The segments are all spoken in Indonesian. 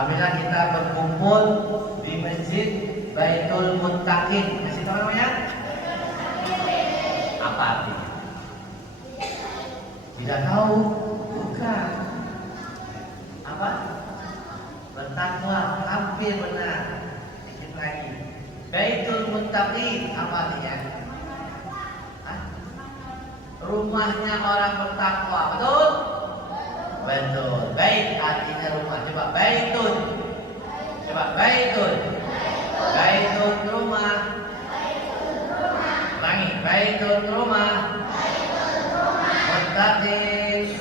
Apabila kita berkumpul di Masjid Baitul Muttaqin. Masjid apa namanya? Apa artinya? Tidak tahu? Bukan. Apa? Bertakwa, hampir benar. Sedikit lagi. Baitul Muttaqin apa artinya? Hah? Rumahnya orang bertakwa, betul? Betul. Bait artinya rumah. Coba baitun. Coba baitun. Baitun rumah. Ulangi. Baitun rumah. Muttaqin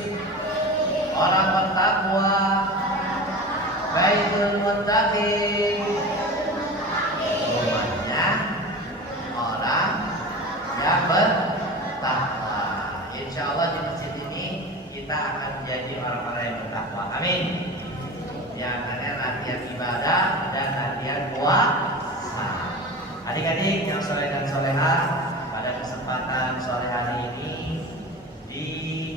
orang bertakwa. Baitul Muttaqin rumahnya orang yang bertakwa. Insya Allah di masjid ini kita akan menjadi orang-orang yang bertakwa. Amin. Yang akan latihan ibadah dan latihan puasa. Adik-adik yang soleh dan soleha, pada kesempatan sore hari ini di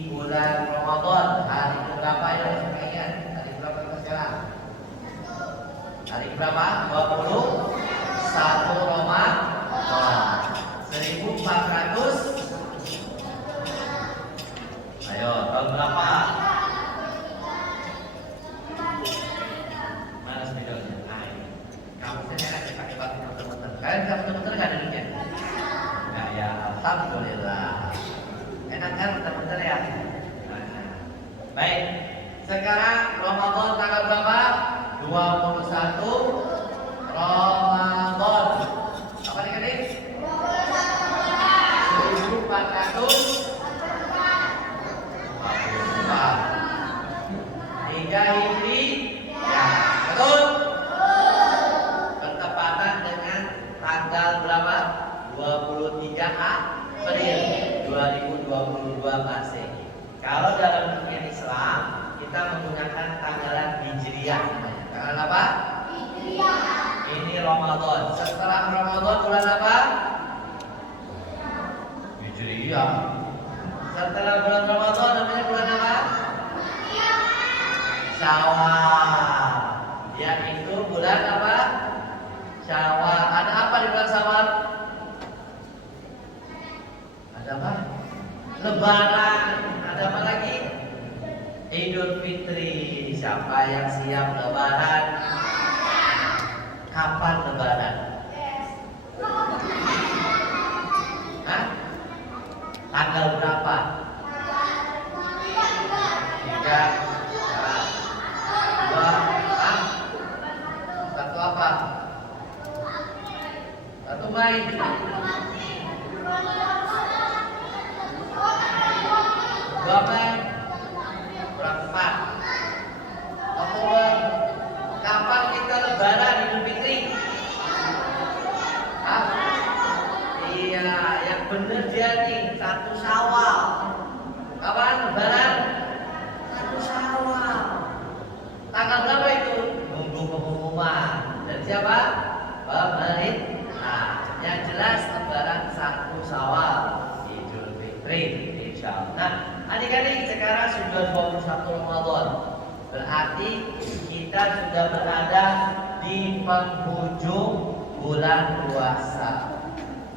bulan Ramadan, hari berapa ya semuanya? Hari berapa kita sekarang? Hari berapa? 21 Ramadan 1400. Ayo, tahun berapa? Mana spidolnya? Kamu saya pakai batu muter-muter. Kalian kamu muter-muter nggak duduknya? Nggak ya, alhamdulillah. Enak kan muter-muter ya? Baik, sekarang Ramadan tanggal berapa? 21 Ramadan. Apa nih? 1400 3 Hijri, ya, betul? Bertepatan dengan tanggal berapa? 23 April 2022 Masehi. Kalau dalam dunia Islam kita menggunakan tanggalan Hijriah. Tanggal apa? Hijriah. Ini Ramadan. Setelah Ramadan bulan apa? Hijriah. Setelah bulan Ramadan namanya bulan apa? Syawal. Yaitu bulan apa? Syawal. Ada apa di bulan Syawal? Ada apa? Lebaran. Ada apa lagi? Idul Fitri. Siapa yang siap Lebaran? Kapan Lebaran? Hah? Tanggal berapa? 3 Satu apa? Satu Mei. Dua Mei. Berapa? Oktober. Kapan kita Lebaran Idul Fitri? Hah? Iya, yang benar dia nih 1 Syawal. Kapan Lebaran? 1 Syawal. Tanggal berapa itu? Nunggu pengumuman. Dan siapa? Pemerintah. Yang jelas Lebaran 1 Syawal, Idul Fitri, insyaallah. Nah, adik-adik sekarang sudah 21 Ramadan. Berarti kita sudah berada di penghujung bulan puasa.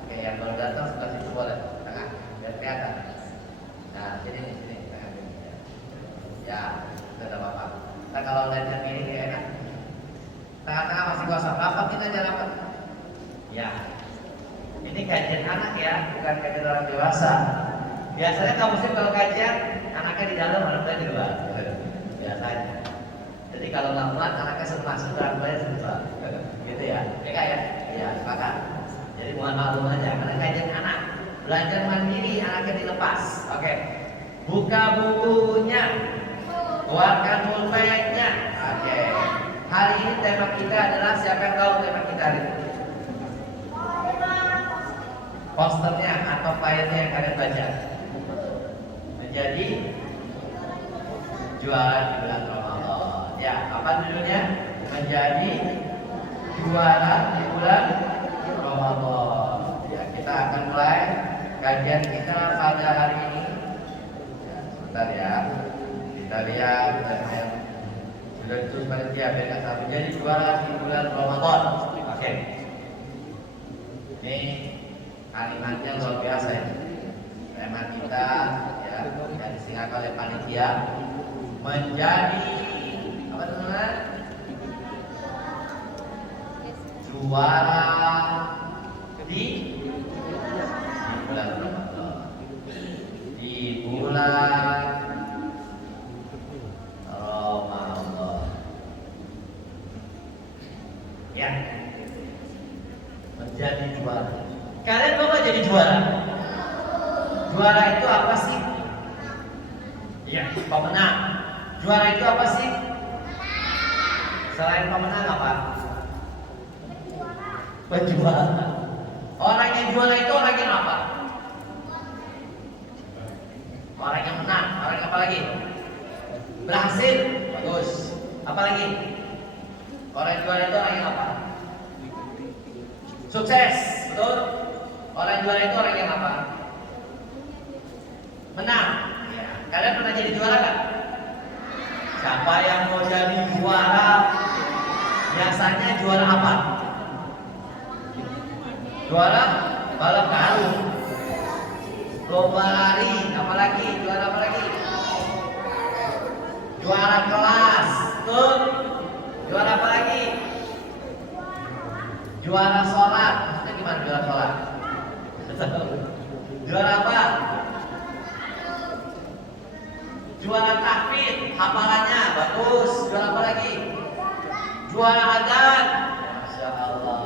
Oke, yang baru datang sebelah situ boleh. Tengah, biar kelihatan. Nah, sini. Ya, sudah ada apa-apa. Nah, kalau lainnya ini enak. Tengah-tengah masih kosong. Rapat kita aja rapat. Ya. Ini kajian anak ya, bukan kajian orang dewasa. Biasanya kamu sih kalau kajian anaknya di dalam, orang tuanya di luar. Biasanya. Jadi kalau nggak muat anaknya masuk, orang tuanya sebelah. Gitu ya. Ya kak ya? Iya, sepakat. Jadi mohon maklum aja karena kajian anak. Belajar mandiri anaknya dilepas. Oke. Buka bukunya. Keluarkan pulpennya. Oke. Hari ini tema kita adalah, siapa yang tahu tema kita hari ini? Posternya atau filenya yang kalian baca. Menjadi juara di bulan Ramadan. Ya, apa judulnya? Menjadi juara di bulan Ramadan. Ya, kita akan mulai kajian kita pada hari ini. Ya, sebentar ya. Kita lihat Sudah ditulis panitia biar nggak salah menjadi juara di bulan Ramadan. Oke. Ini kalimatnya luar biasa ya. Tema kita ya yang disingkat oleh panitia menjadi apa namanya? Juara di bulan Ramadan. Di bulan Ramadan. Ya. Menjadi juara. Kalian mau nggak jadi juara? Juara itu apa sih? Ya, pemenang. Juara itu apa sih? Selain pemenang apa? Penjuara. Orang yang juara itu orang yang apa? Orang yang menang. Orang yang apa lagi? Berhasil. Bagus. Apa lagi? Orang juara itu orang yang apa? Sukses. Betul? Orang juara itu orang yang apa? Menang. Ya. Kalian pernah jadi juara kan? Siapa yang mau jadi juara? Biasanya juara apa? Juara balap karung, lomba lari, apalagi juara apa lagi? Juara kelas, tuh. Juara apa lagi? Juara sholat. Maksudnya gimana juara sholat? Juara apa? Juara tahfidz, hafalannya bagus. Juara apa lagi? Juara adzan. Masya Allah.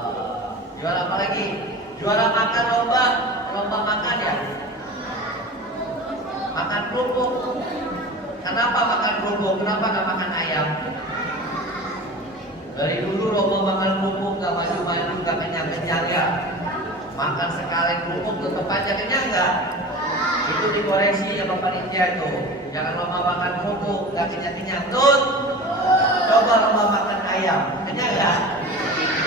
Juara apa lagi? Juara makan lomba makan ya. Makan kerupuk. Kenapa makan kerupuk? Kenapa nggak makan ayam? Dari dulu lomba makan kerupuk nggak maju-maju, nggak kenyang-kenyang ya. Makan sekali kerupuk tetap aja kenyang nggak? Itu dikoreksi ya Bapak Panitia itu. Jangan lomba makan kerupuk nggak kenyang-kenyang. Tut. Coba lomba makan ayam, kenyang nggak?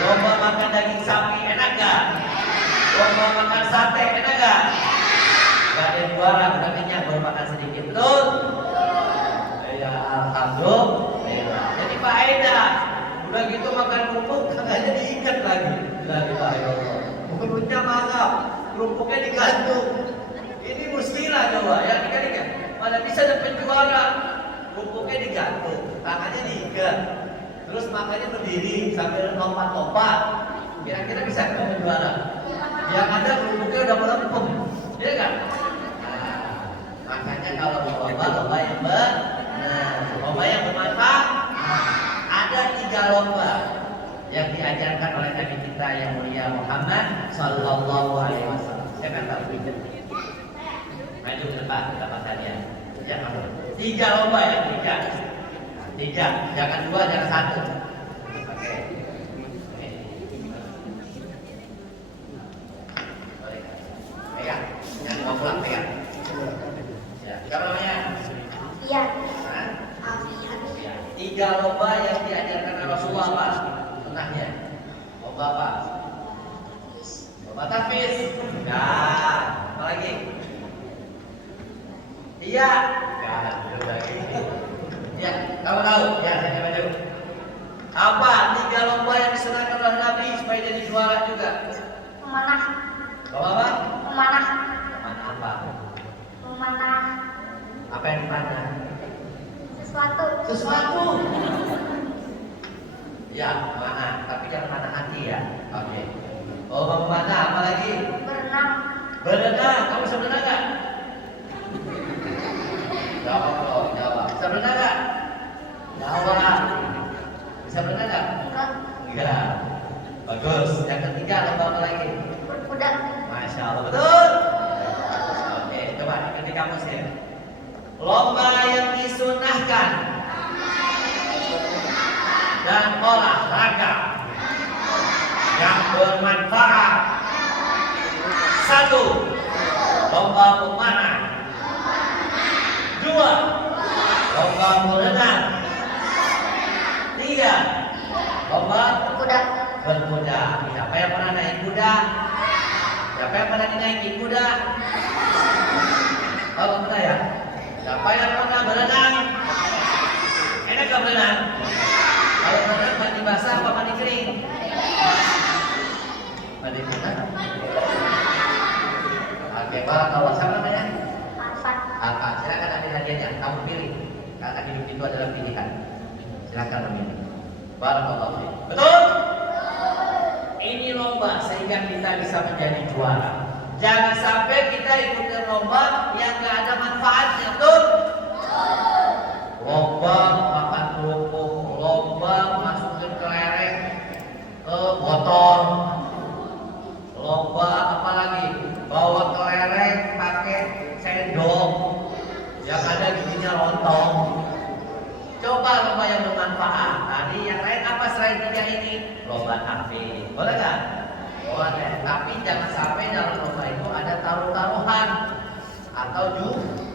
Lomba makan daging sapi, enak gak? Lomba makan sate, enak gak? Gak ada juara, udah kenyang, baru makan sedikit. Betul? Ya, alhamdulillah. Jadi faedah. Udah gitu makan kerupuk, tangannya diikat lagi. Lagi Pak Allah. Mulutnya mangap, kerupuknya digantung. Ini mustilah coba, ya dikali-kali. Mana bisa dapat juara? Kerupuknya digantung, tangannya diikat. Terus makannya berdiri sambil lompat-lompat. Kira-kira bisa nggak juara? Yang ada kerupuknya udah melempem, ya kan? Nah, makanya kalau mau lomba yang lomba yang bermanfaat. Ada 3 lomba yang diajarkan oleh Nabi kita yang mulia Muhammad Sallallahu Alaihi Wasallam. Siapa yang tahu? Maju ke depan, dapatannya. Ya, 3 lomba ya, 3, jangan 2, jangan 1. Oke. Pegang, jangan mau pulang pegang. Ya, siapa namanya? Iya. Abi. 3 lomba yang diajarkan Rasulullah apa? Tengahnya. Lomba apa? Lomba tahfidz. Nah, apa lagi? Iya. Enggak lagi. Ya, kamu tahu? Ya, saya maju. Apa 3 lomba yang disenangkan oleh Nabi supaya jadi juara juga? Memanah. Lomba apa? Memanah. Memanah apa? Memanah Apa yang dipanah? sesuatu. Ya, mana? Tapi jangan mana hati ya. Oke. Oh, memanah apa lagi? Berenang. Berenang. Kamu bisa berenang nggak? Jawab. Bisa berenang nggak? Jawab. Bisa berenang nggak? Enggak. Bagus. Yang ketiga lomba apa lagi? Berkuda. Masya Allah, betul. Oke, coba ikuti kamu sih. Lomba yang disunahkan dan olahraga yang bermanfaat. 1. Lomba memanah. 2. Lomba berenang. 3. Lomba berkuda. Siapa yang pernah naik kuda? Siapa yang pernah dinaikin kuda? Kalau pernah ya? Siapa yang pernah berenang? Enak gak berenang? Kalau berenang mandi basah apa mandi kering? Mandi kering. Oke, kalau siapa namanya? Apa? Silakan ambil hadiahnya. Kamu pilih. Karena hidup itu adalah pilihan. Silakan memilih. Barakallahu fiik. Betul? Ini lomba sehingga kita bisa menjadi juara. Jangan sampai kita ikutin lomba yang gak ada manfaatnya, betul? Lomba makan kerupuk, lomba masukin kelereng ke botol, lomba apa lagi? Bawa kelereng pakai sendok yang ada giginya lontong. Coba lomba yang bermanfaat. Tadi yang lain apa selain tiga ini? Lomba tahfidz. Boleh nggak? Boleh. Tapi jangan sampai dalam lomba itu ada taruh-taruhan atau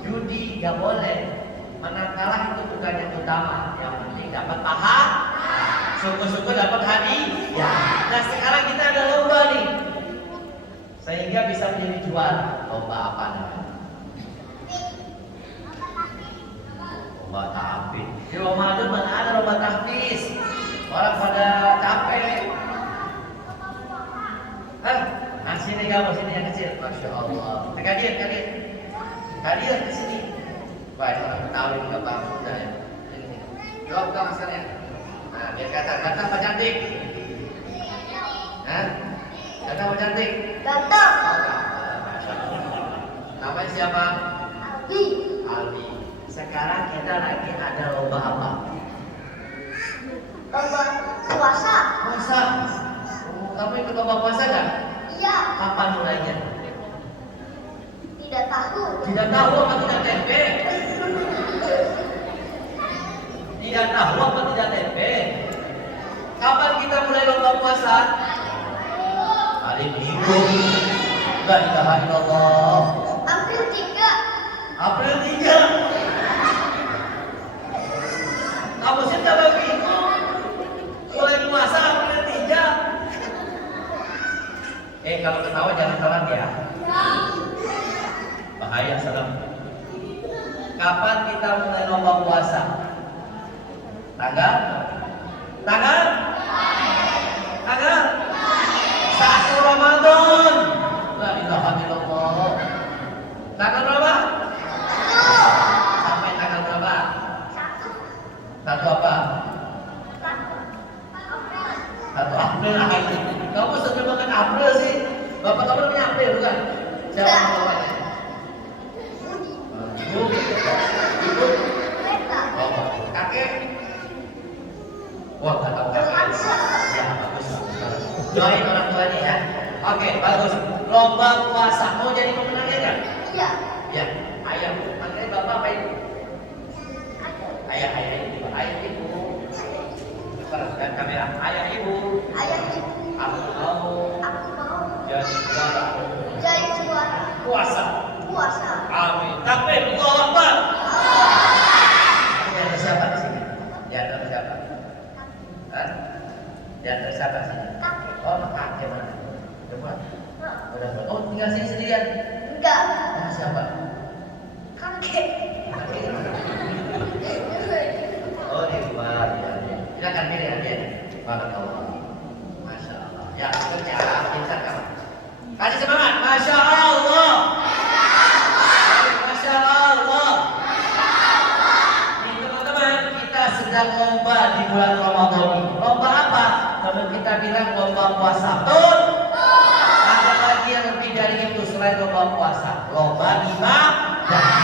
judi. Nggak boleh. Menang kalah itu bukan yang utama. Yang penting dapat pahala. Syukur-syukur dapat hadiah. Nah sekarang kita ada lomba nih, sehingga bisa menjadi juara. Lomba apa namanya? Lomba tahfidz. Di Ramadan mana ada lomba tahfidz? Orang pada capek. Sini kamu, sini yang kecil. Masya Allah. Kalian ke sini. Baik, orang tahu ini nggak paham sudah ya. Jawab kamu maskernya. Nah, biar kata apa cantik? Kata apa cantik? Ganteng. Masya Allah. Namanya siapa? Albi. Sekarang kita lagi ada lomba apa? Lomba puasa. Puasa. Kamu ikut lomba puasa kan? Iya. Kapan mulainya? Tidak tahu. Tidak tahu apa tidak tempe? Tidak tahu apa tidak tempe? Kapan kita mulai lomba puasa? Hari Minggu. La ilaha illallah. April 3. April 3. Kamu sudah begitu? Mulai puasa April 3. Kalau ketawa jangan telat ya. Bahaya salam. Kapan kita mulai lomba puasa? Tanggal? 1 Ramadan. La ilaha illallah. Tanggal berapa? Sampai tanggal berapa? 1 apa? 1 April akhirnya. Kamu sudah makan April sih. Bapak kamu namanya April bukan? Siapa nama bapaknya? Ibu? Oh, kakek? Wah, nggak tahu kakek. Ya, bagus. Doain orang tuanya ya. Oke, bagus. Lomba puasa. Mau jadi pemenangnya kan? Iya. Ya. Ayah, manggilnya bapak apa ibu? Ayah ibu. Ayah ibu. Dan kamera. Ayah ibu. Aku mau jadi juara puasa. Amin. Takbir. Allahu Akbar. Di atas siapa di sini? Di atas siapa? Di atas siapa sini? Oh, kakek mana? Coba. Oh, tinggal sini sendirian. Enggak. Siapa? Kakek. Oh, di luar. Silakan pilih hadiahnya. Barakallah. Masya Allah. Ya, kerja pintar kamu. Kasih semangat. Masya Allah. Masya Allah. Nih teman-teman, kita sedang lomba di bulan Ramadan ini. Lomba apa? Teman kita bilang lomba puasa. Betul? Ada lagi yang lebih dari itu selain lomba puasa. Lomba ibadah.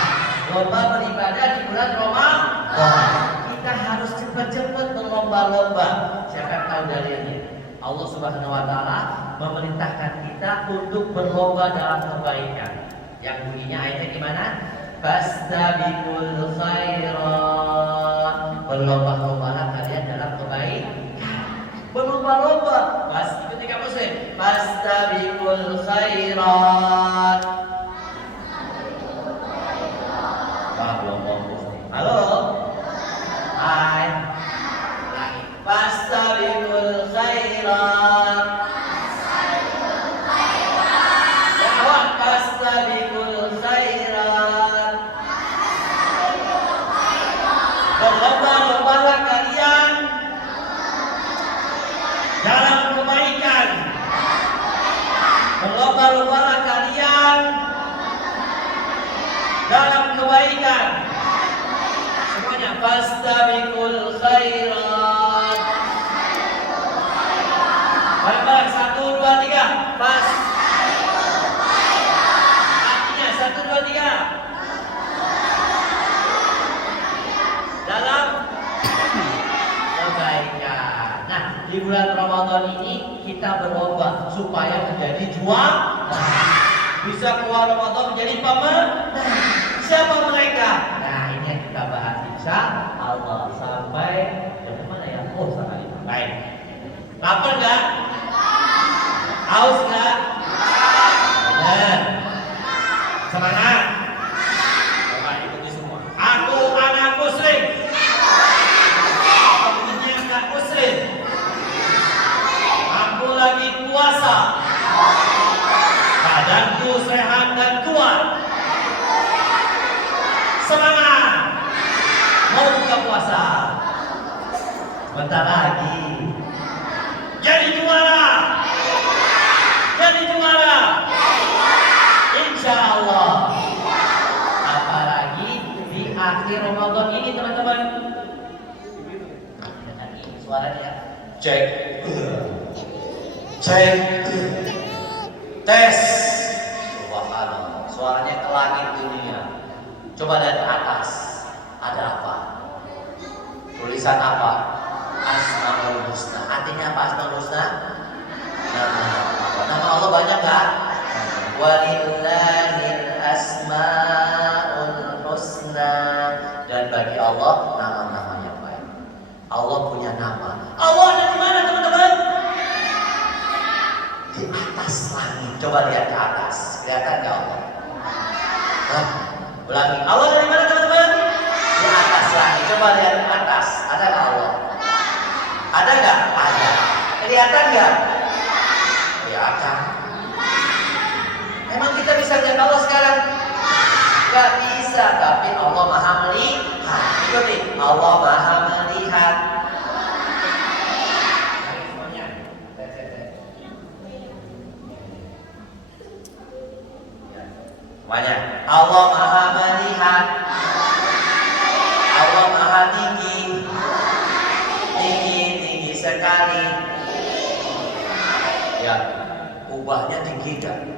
Lomba beribadah di bulan Ramadan. Kita harus cepat-cepat berlomba-lomba. Siapa tahu dalilnya? Allah Subhanahu wa taala memerintahkan kita untuk berlomba dalam kebaikan. Yang bunyinya ayatnya gimana? Fastabiqul khairat. Berlomba-lombalah kalian dalam kebaikan. Berlomba-lomba. Ketika muslim, fastabiqul khairat. Halo. Hai. Fastabiqul khairat. Jawab fastabiqul khairat. Berlomba-lomba kebaikan. Semuanya fastabiqul khairat. Bareng-bareng 1, 2, 3. Pas. Artinya 1, 2, 3. Dalam kebaikan. Nah, di bulan Ramadan ini kita berlomba supaya menjadi juara. Bisa keluar Ramadan menjadi pemenang. Siapa mereka? Nah, ini yang kita bahas insya Allah sampai jam mana ya? Oh, sampai 5. Baik. Lapar nggak? Haus nggak? Benar. Semangat. Coba ikuti semua. Aku anak muslim. Temennya nggak muslim. Aku lagi puasa. Badanku sehat dan kuat. Semangat. Mau buka puasa. Bentar lagi. Jadi juara. Jadi juara. Insya Allah. Apalagi di akhir Ramadan ini teman-teman. Suaranya ya. Cek. Cek. Tes. Subhanallah. Suaranya ke langit dunia. Coba lihat ke atas. Ada apa? Tulisan apa? Asmaul Husna. Artinya apa Asmaul Husna? Nama Allah banyak kan? Walillahil asmaul husna. Dan bagi Allah nama-nama yang baik. Allah punya nama. Allah ada di mana teman-teman? Di atas langit. Coba lihat ke atas. Kelihatan nggak Allah? Ulangi. Allah dari mana teman-teman? Di atas langit. Coba lihat ke atas. Ada nggak Allah? Ada nggak? Ada. Kelihatan nggak? Kelihatan. Emang kita bisa lihat Allah sekarang? Gak bisa. Tapi Allah Maha melihat. Ikuti. Allah Maha melihat. Semuanya. Allah Maha melihat. Allah Maha tinggi. Tinggi sekali. Ya, ubahnya tinggi kan?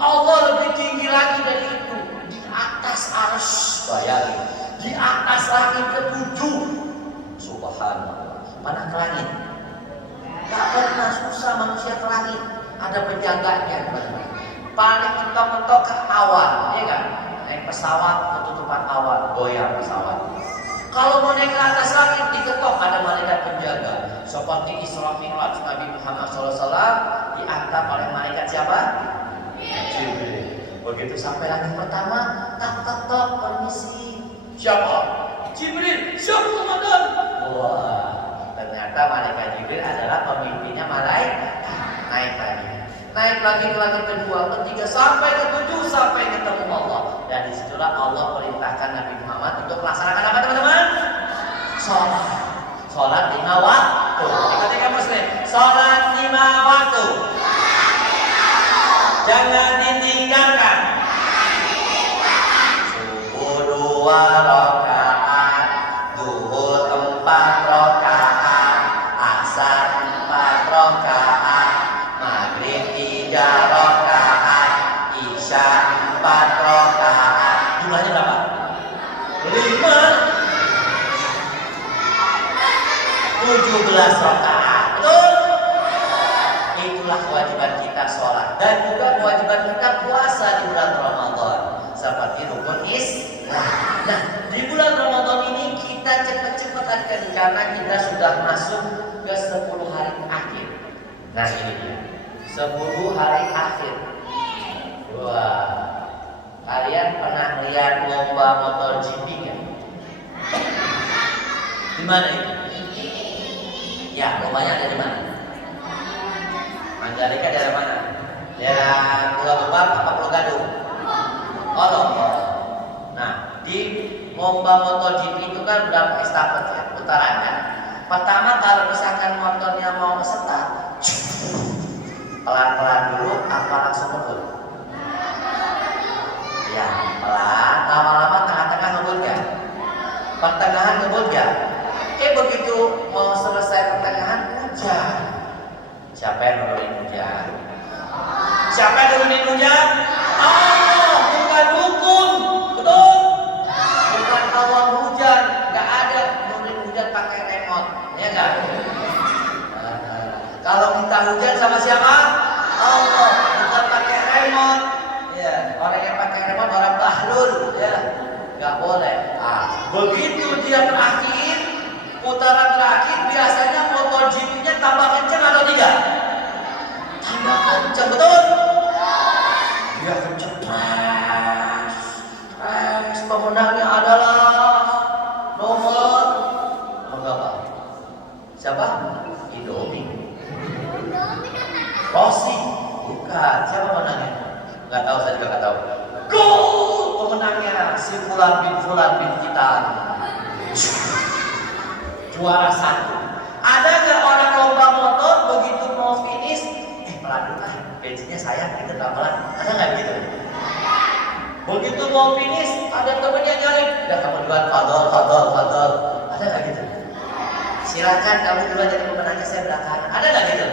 Allah lebih tinggi lagi dari itu. Di atas arsy, bayangin. Di atas langit ke-7. Subhanallah. Mana ke langit? Gak pernah susah manusia ke langit. Ada penjaganya. Paling mentok-mentok ke awan, ya kan? Naik pesawat, ketutupan awan, goyang pesawat. Kalau mau naik ke atas langit, diketok ada malaikat penjaga. Seperti Isra Mi'raj Nabi Muhammad SAW diangkat oleh malaikat siapa? Jibril. Begitu sampai langit pertama, tak permisi. Siapa? Jibril. Siapa komandan? Wah, ternyata malaikat Jibril adalah pemimpinnya malaikat. Naik lagi. Naik lagi ke langit kedua, ketiga, sampai ke-7, sampai ketemu Allah. Dan disitulah Allah perintahkan Nabi Muhammad untuk melaksanakan apa teman-teman? Sholat. Sholat 5 waktu. Ketika muslim, sholat 5 waktu. Jangan ditinggalkan. Subuh 2 rakaat, zuhur 4 rakaat, asar 4 rakaat, maghrib 3 rakaat, isya 4 rakaat. Jumlahnya berapa? 17 rakaat. Betul? Itulah kewajiban kita sholat. Dan juga kewajiban kita puasa di bulan Ramadan. Seperti rukun Islam. Nah, di bulan Ramadan ini kita cepat-cepatkan karena kita sudah masuk ke 10 hari akhir. Nah ini dia. 10 hari akhir. Wah, kalian pernah lihat lomba MotoGP kan? Di mana itu? Ya, lombanya ada di mana? Mandalika daerah mana? Daerah Pulau Gebang apa Pulau Gadung? Oh, Lombok. Nah, di lomba MotoGP itu kan berapa estafet ya, putaran kan? Pertama kalau misalkan motornya mau start, pelan-pelan dulu apa langsung ngebut? Ya, pelan, lama-lama tengah-tengah hujan? Allah, bukan dukun. Betul? Bukan awal hujan. Nggak ada murid hujan pakai remote. Ya nggak? Kalau kita hujan sama siapa? Allah, bukan pakai remote. Ya, orang yang pakai remote orang bahlul. Ya, nggak boleh. Begitu dia terakhir, putaran terakhir biasanya motor GP-nya tambah kencang atau tidak? Tambah kencang, betul? Dia kencang. Pemenangnya adalah nomor berapa? Siapa? Indomie. Rossi. Bukan. Siapa pemenangnya? Nggak tahu, saya juga nggak tahu. Gol pemenangnya si Fulan bin kita. Juara 1. Ada nggak orang lomba motor begitu mau finish, pelan bensinnya sayang kita pelan. Ada nggak gitu? Begitu mau finish, ada temennya nyari, udah kamu duluan, fadol. Ada nggak gitu? Silakan kamu duluan jadi pemenangnya, saya belakangan. Ada nggak gitu?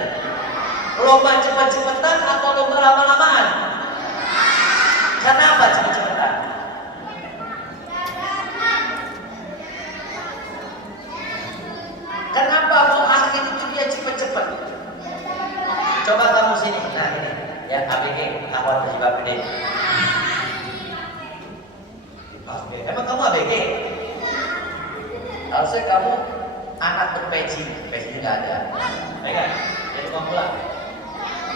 Lomba cepet-cepetan atau lomba lama-lamaan? Kenapa cepet-cepetan? Kenapa mau akhir itu dia cepet-cepet? Coba kamu sini, nah ini, ya ABG, kawan terjebak ini. Emang kamu ABG? Harusnya kamu anak berpeci, peci nggak ada. Ya kan? Jadi kamu pulang.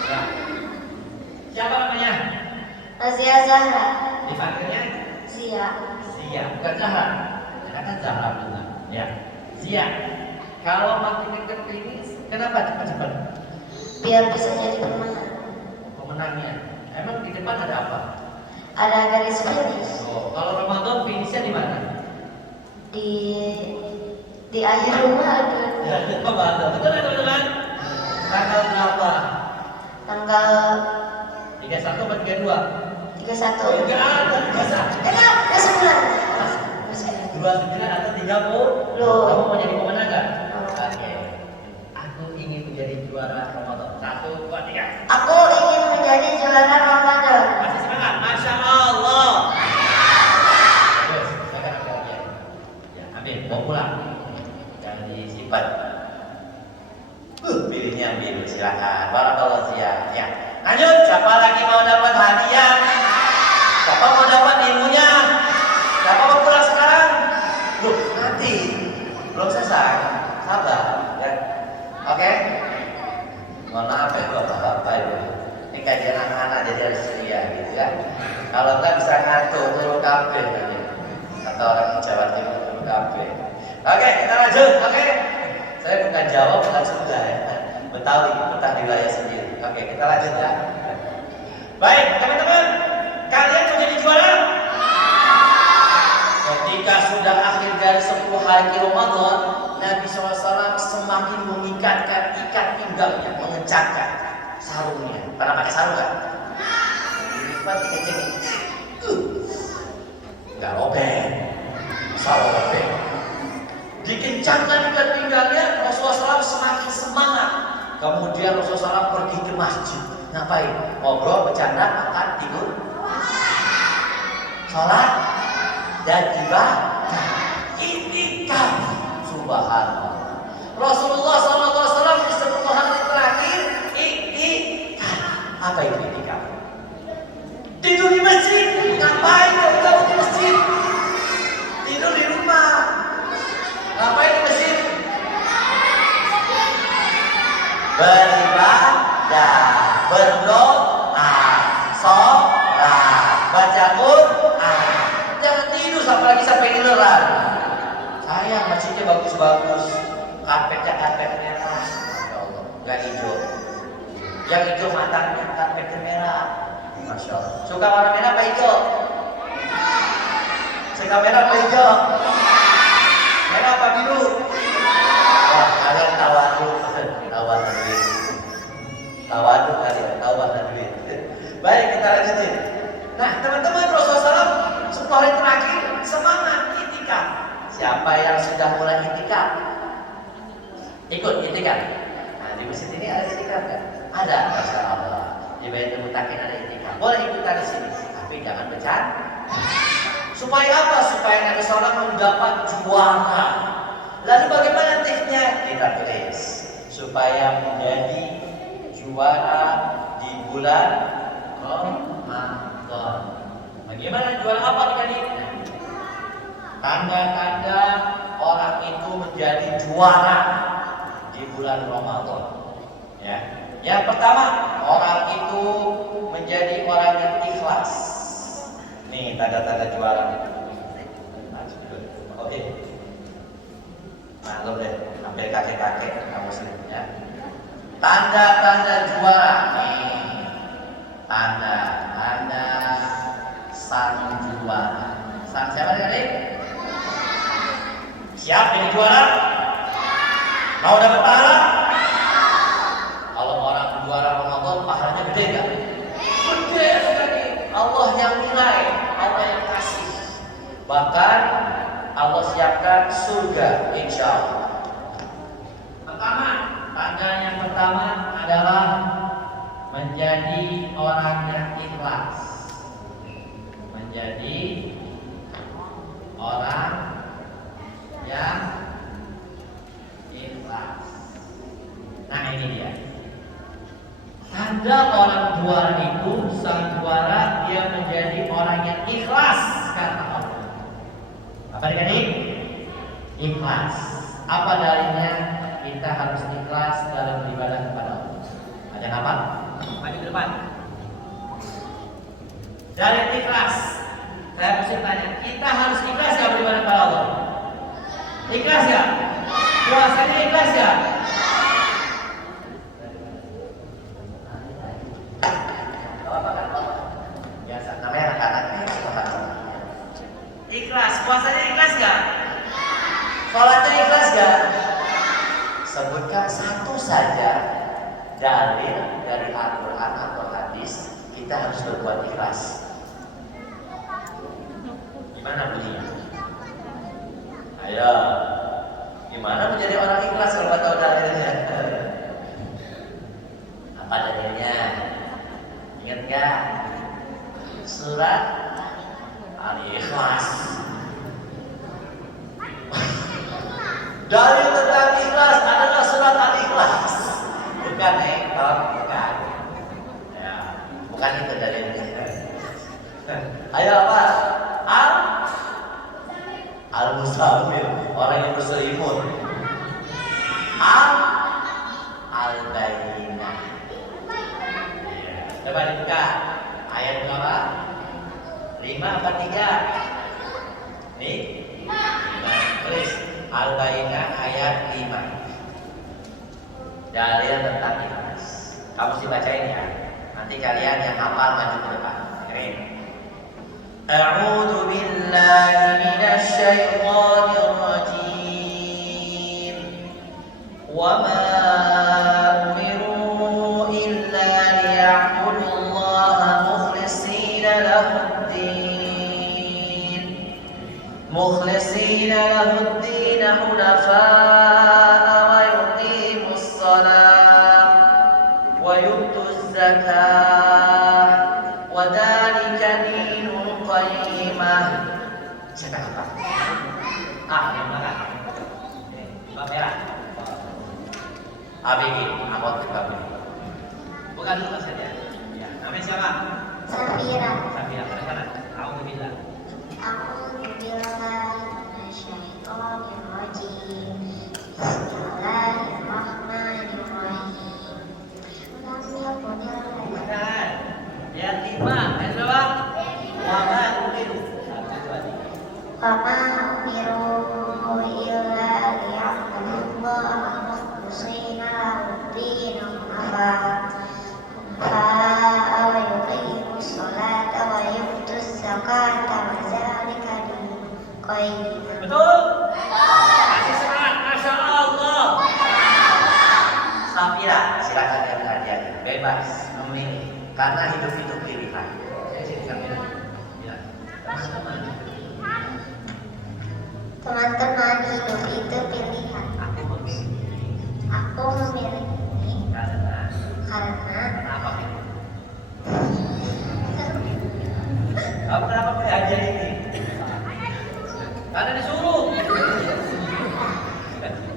Nah, siapa namanya? Nazia Zahra. Dipanggilnya? Zia. Zia, bukan Zahra. Karena kan Zahra benar. Ya, Zia. Kalau makin dekat finish, kenapa cepat-cepat? Biar bisa jadi pemenang. Pemenangnya. Emang di depan ada apa? Ada garis finish. Oh, kalau Ramadan finishnya di mana? Di akhir Ramadan. Ya, di Ramadan. Betul ya teman-teman? Tanggal berapa? Tanggal 31 atau 32? 31. Enggak ada 31. Enggak, ke 9. 29 atau 30? Loh. Kamu mau jadi pemenang nggak? Mau. Oke. Aku ingin menjadi juara Ramadan. 1, 2, 3. Aku ingin menjadi juara Ramadan. Masih semangat? Masya Allah. Terus, silakan ambil lagi. Ya, ambil. Bawa pulang. Jangan disimpan. Pilihnya ambil. Silakan. Barakallahu fiik. Ya. Lanjut. Siapa lagi mau dapat hadiah? Siapa mau dapat ilmunya? Siapa mau pulang sekarang? Loh, nanti. Belum selesai. Sabar. Ya. Oke? Mohon maaf ya bapak-bapak itu. Ini kajian anak-anak jadi harus ceria gitu ya. Kalau enggak bisa ngantuk turu kabeh nanti. Kata orang Jawa Timur turu kabeh. Oke, kita lanjut. Oke. Saya bukan Jawa, bukan Sunda ya. Betawi, betah di wilayah sendiri. Oke, kita lanjut ya. Baik, teman-teman. Kalian mau jadi juara? Ketika sudah akhir dari 10 hari Ramadan, Nabi SAW semakin mengikatkan ikat pinggangnya, mengecakkan sarungnya. Pernah pakai sarung nggak? Dilipat dikencengin. Nggak robek. Salah robek. Dikencangkan ikat pinggangnya, Rasulullah SAW semakin semangat. Kemudian Rasulullah SAW pergi ke masjid. Ngapain? Ngobrol, bercanda, makan, tidur, sholat, dan ibadah. Itikaf. Subhanallah. Rasulullah SAW di 10 hari terakhir itikaf. Apa itu itikaf? Tidur di masjid. Ngapain kamu di masjid? Tidur di rumah. Ngapain di masjid? Beribadah, berdoa, sholat, baca Quran. Jangan tidur sampai ileran. Sayang masjidnya bagus-bagus, karpetnya karpet merah, Masya Allah, nggak hijau. Yang hijau matangnya karpetnya merah, Masya Allah. Suka warna merah apa hijau? Suka merah apa hijau? Merah apa biru? Wah, kalian tawaduk duit. Tawaduk kalian, tawaduk duit. Baik, kita lanjutin. Nah, teman-teman, Rasulullah SAW 10 hari terakhir semangat itikaf. Siapa yang sudah mulai itikaf? Ikut itikaf. Nah, di masjid ini ada itikaf kan? Ada, Masya Allah. Di Baitul Mutakin ada itikaf. boleh ikutan di sini, tapi jangan bercanda. Supaya apa? Supaya nanti seorang mendapat juara. Lalu bagaimana tipsnya? Kita tulis supaya menjadi juara di bulan Ramadan. Bagaimana juara apa adik-adik? Tanda-tanda orang itu menjadi juara di bulan Ramadan. Ya. Yang pertama, orang itu menjadi orang yang ikhlas. Nih tanda-tanda juara. Oke. Maklum deh, hampir kakek-kakek kamu sendiri ya. Tanda-tanda juara. Nih. Tanda-tanda sang juara. Sang siapa tadi? Siap jadi juara? Mau dapat pahala? Kalau orang juara Ramadan pahalanya gede nggak? Gede sekali. Allah yang nilai, Allah yang kasih. Bahkan Allah siapkan surga, insya Allah. Pertama, tanda yang pertama adalah menjadi orang yang ikhlas. Menjadi orang yang ikhlas. Nah ini dia. Tanda orang juara itu, sang juara dia menjadi orang yang ikhlas karena Allah. Apa adik-adik? Ikhlas. Apa dalilnya? Kita harus ikhlas dalam beribadah kepada Allah. Ada apa? Maju ke depan. Dalil ikhlas. Saya mesti tanya, kita harus ikhlas ya beribadah kepada Allah? Ikhlas ya? Puasanya ikhlas ya? Biasa, namanya anak-anak ikhlas, puasanya ikhlas gak? Sholatnya ikhlas gak? Sebutkan satu saja dalil dari Al-Quran atau hadis kita harus berbuat ikhlas. Gimana bunyinya? Ayo, gimana menjadi orang ikhlas kalau nggak tahu dalilnya? Apa dalilnya? Ingat nggak? Surat Al-Ikhlas. Dalil tentang ikhlas adalah surat Al-Ikhlas. Bukan bukan. Ya, bukan itu dalilnya. Ayo apa? Al-Muzammil, orang yang berselimut. Al-Bayyinah. Coba dibuka. Ayat berapa? 5 apa 3? Nih. 5. Tulis Al-Bayyinah ayat 5. Dalil tentang ikhlas. Kamu mesti bacain ya. Nanti kalian yang hafal maju ke depan. Dengerin. A'udzu billahi minasy syaithanir rajim. Wa ma umiru illa liya'budullaha mukhlishina lahud-din. Mukhlishina lahud-din hunafa'a wa yuqimus shalah wa yutuz zakah wa dzalika dinul qayyimah. Siapa apa? Yang mana? Bab merah. ABG, Ahmad Kabir. Bukan dulu Mas ya. Ya, namanya siapa? Safira. Safira. Sekarang Alhamdulillah. Bismillahirrahmanirrahim. Bismillahirrahmanirrahim. Bukan. Yang 5, ayat berapa? Wa ma umiru. 1, 2, 3. Wa ma umiru illa liya'budullaha mukhlishina lahu-d-din hunafa'a wa yuqimus sholata wa yu'tuz zakata wa dzalika dinul qayyim. Betul? Kasih semangat, Masya Allah. Safira, silakan yang hadiah. Bebas memilih, karena hidup itu pilihan. Sini Safira. Ya. Teman-teman, hidup itu pilihan. Aku memilih. Aku memilih ini Karena karena kenapa? Kamu kenapa pilih aja ini? Karena disuruh.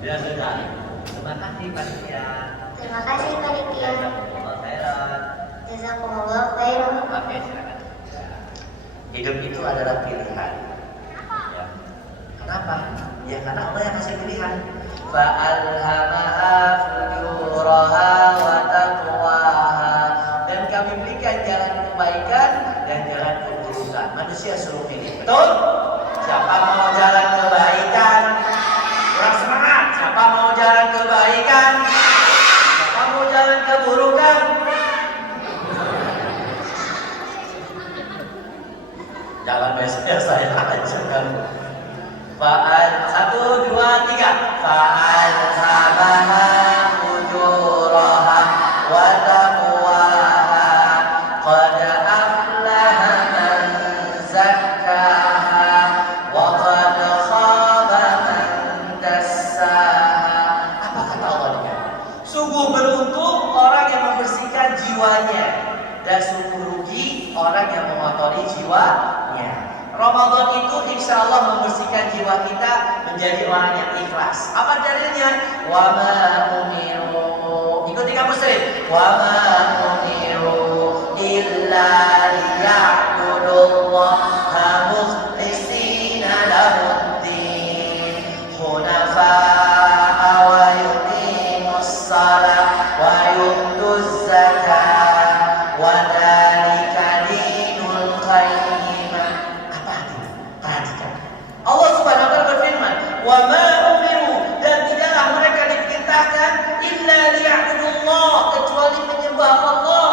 Ya sudah. Terima kasih panitia. Terima kasih panitia. Jazakumullah khairan. Jazakumullah khairan. Oke, silakan. Hidup itu adalah pilihan. Ya. Kenapa? Ya karena Allah yang kasih pilihan. Fa'alhamaha fujuraha wa taqwaha. Dan kami berikan jalan kebaikan dan jalan keburukan. Manusia suruh pilih. Betul? Siapa mau jalan kebaikan? Kurang semangat. Siapa mau jalan kebaikan? Siapa mau jalan keburukan? Jalan biasanya saya aja kan. Fa'al 1, 2, 3. Fa'al sabaha fujuraha wa taqwaha. Qad aflaha man zakkaha wa qad khaba man dassaha. Apa kata Allah ini? Sungguh beruntung orang yang membersihkan jiwanya dan sungguh rugi orang yang mengotori jiwanya. Ramadan itu insya Allah membersihkan jiwa kita menjadi orang yang ikhlas. Apa dalilnya? Wa ma umiru. Ikuti kamu sering. Wa ma umiru illa liya'budullaha mukhlishina lahuddin hunafa'a wa yuqimus shalah wa yu'tuz zakah wa dzalika dinul qayyim. Allah Subhanahu wa taala berfirman, "Wa ma umiru," dan tidaklah mereka diperintahkan illa liya'budullah, kecuali menyembah Allah,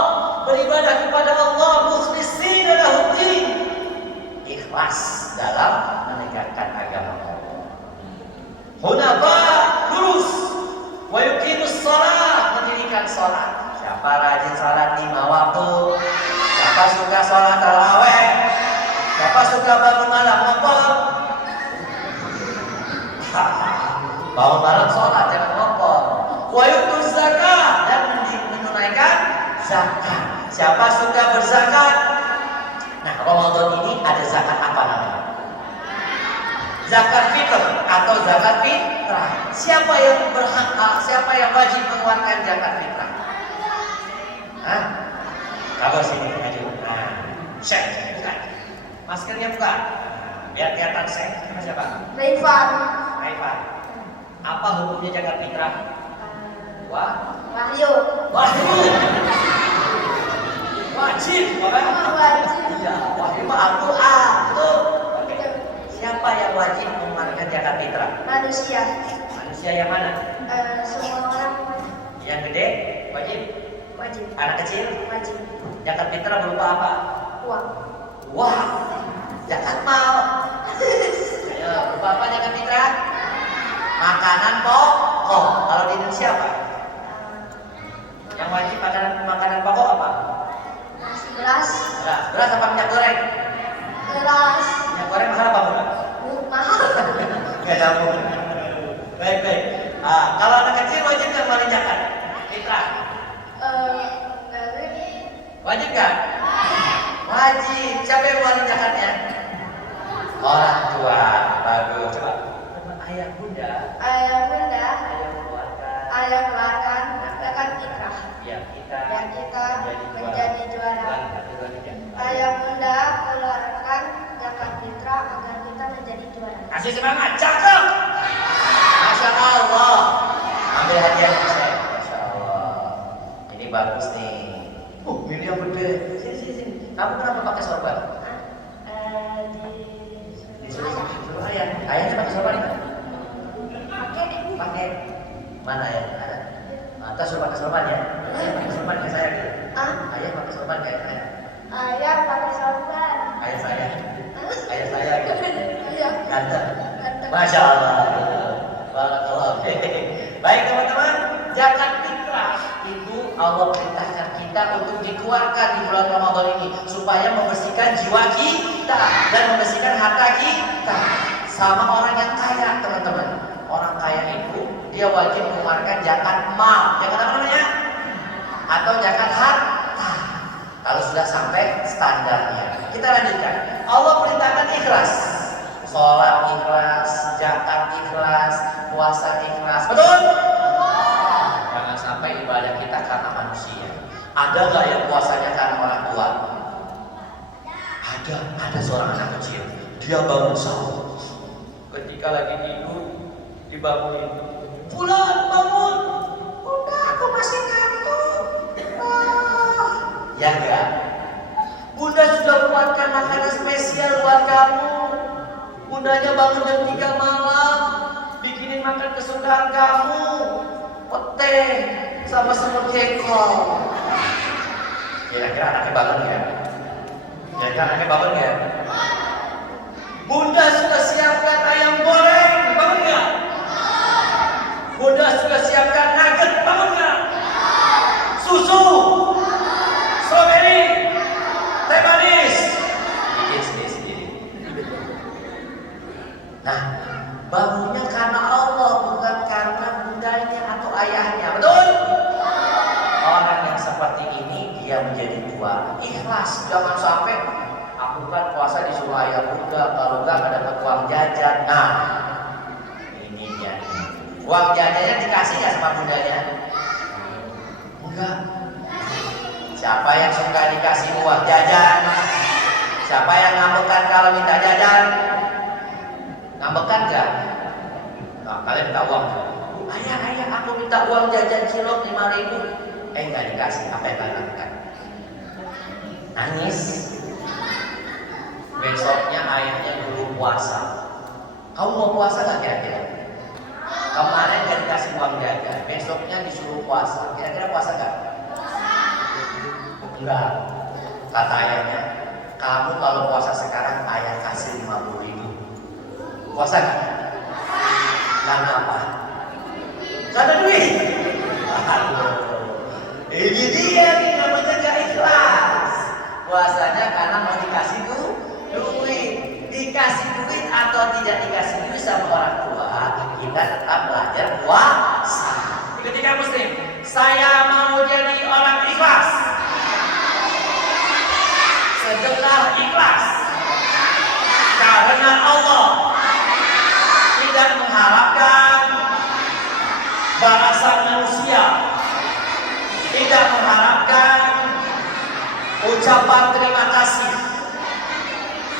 beribadah kepada Allah mukhlishina lahuddin, ikhlas dalam menegakkan agama Allah. Hunafa, lurus, wa yuqimus shalah, mendirikan salat. Siapa rajin salat 5 waktu? Siapa suka salat tarawih? Siapa suka bangun malam ngompol? Bangun malam sholat, jangan ngompol. Wa yu'tuz zakah, dan menunaikan zakat. Siapa suka berzakat? Nah, Ramadan ini ada zakat apa namanya? Zakat fitr atau zakat fitrah. Siapa yang berhak? Siapa yang wajib mengeluarkan zakat fitrah? Hah? Kabar sini aja. Nah, Syekh, bukan. Maskernya buka. Biar kelihatan Syekh. Nama siapa? Rifan. Rifan. Apa hukumnya zakat fitrah? Wahyu. Wahyu. Wajib, bukan? Wajib. Iya, wahyu mah Al-Qur'an. Oke. Siapa yang wajib mengeluarkan zakat fitrah? Manusia. Manusia yang mana? Semua orang Yang gede wajib. wajib. Anak kecil Wajib. zakat fitrah berupa apa? Uang. Wah, zakat mal. Ayo, berupa apa zakat fitrah? Makanan pokok. Kalau di Indonesia apa? Yang wajib makanan pokok apa? Beras. Beras apa minyak goreng? Beras. Minyak goreng mahal apa murah? Mahal. Gak nyambung. Baik. Kalau anak kecil wajib nggak ngeluarin zakat fitrah? Wajib nggak? Wajib. Siapa yang ngeluarin zakatnya? Orang tua. Bagus. Coba. Ayah bunda. Ayah bunda. Ayah mengeluarkan. Ayah keluarkan zakat fitrah. Biar kita menjadi juara. Ayah bunda keluarkan zakat fitrah agar kita menjadi juara. Kasih semangat, cakep. Masya Allah. Ambil hadiah saya. Masya Allah. Ini bagus nih. Ini yang gede. Sini. Kamu kenapa pakai sorban? Disuruh ayah. Ayahnya pakai sorban nggak? Pakai. Mana ya? Ada. Atas suruh pakai sorban ya. Ayah pakai sorban kayak saya. Ayah pakai sorban kayak saya. Ayah pakai sorban. Ayah saya. Ayah saya. Iya. Ganteng. Masya Allah. Barakallahu fiik. Baik teman-teman, zakat fitrah itu Allah perintahkan kita untuk dikeluarkan di bulan Ramadan ini supaya membersihkan jiwa kita dan membersihkan harta kita. Sama orang yang kaya, teman-teman. Orang kaya itu dia wajib mengeluarkan zakat mal. Zakat apa namanya? Atau zakat harta. Kalau sudah sampai standarnya. Kita lanjutkan. Allah perintahkan ikhlas. Sholat ikhlas, zakat ikhlas, puasa ikhlas. Betul? Jangan sampai ibadah kita karena manusia. Ada nggak yang puasanya karena orang tua? Ada seorang anak kecil. Dia bangun sahur. Ketika lagi tidur, dibangunin. Bulan bangun. Udah, aku masih ngantuk. Ya enggak. Bunda sudah buatkan makanan spesial buat kamu. Bundanya bangun jam 3 malam, bikinin makan kesukaan kamu. Pete sama semut kekol. Kira-kira anaknya bangun ya? Kira-kira anaknya bangun ya? Bunda sudah siapkan ayam goreng, bangun nggak? Bunda sudah siapkan nugget, bangun nggak? Susu, strawberry, teh manis, bikin sendiri-sendiri. Nah, bangunnya karena Allah, bukan karena bundanya atau ayahnya, betul? Orang yang seperti ini dia menjadi tua, ikhlas, jangan sampai aku kan puasa disuruh ayah bunda, kalau enggak dapat uang jajan. Nah, ini dia. Uang jajannya dikasih nggak sama bundanya? Enggak. Siapa yang suka dikasih uang jajan? Siapa yang ngambekan kalau minta jajan? Ngambekan nggak? Nah, kalian minta uang. Ayah, aku minta uang jajan cilok 5.000. Nggak dikasih. Apa yang kalian lakukan? Nangis. Besoknya ayahnya dulu puasa. Kamu mau puasa nggak kira-kira? Kemarin nggak dikasih uang jajan, besoknya disuruh puasa. Kira-kira puasa nggak? Enggak. Kata ayahnya, kamu kalau puasa sekarang ayah kasih 50.000. Puasa nggak? Karena apa? Karena duit. Ini dia nih namanya nggak ikhlas. Puasanya karena mau dikasih duit. Dikasih duit atau tidak dikasih duit sama orang tua, kita tetap belajar puasa. Ketika muslim, saya mau jadi orang ikhlas. Segenap ikhlas karena Allah, tidak mengharapkan balasan manusia, tidak mengharapkan ucapan terima kasih,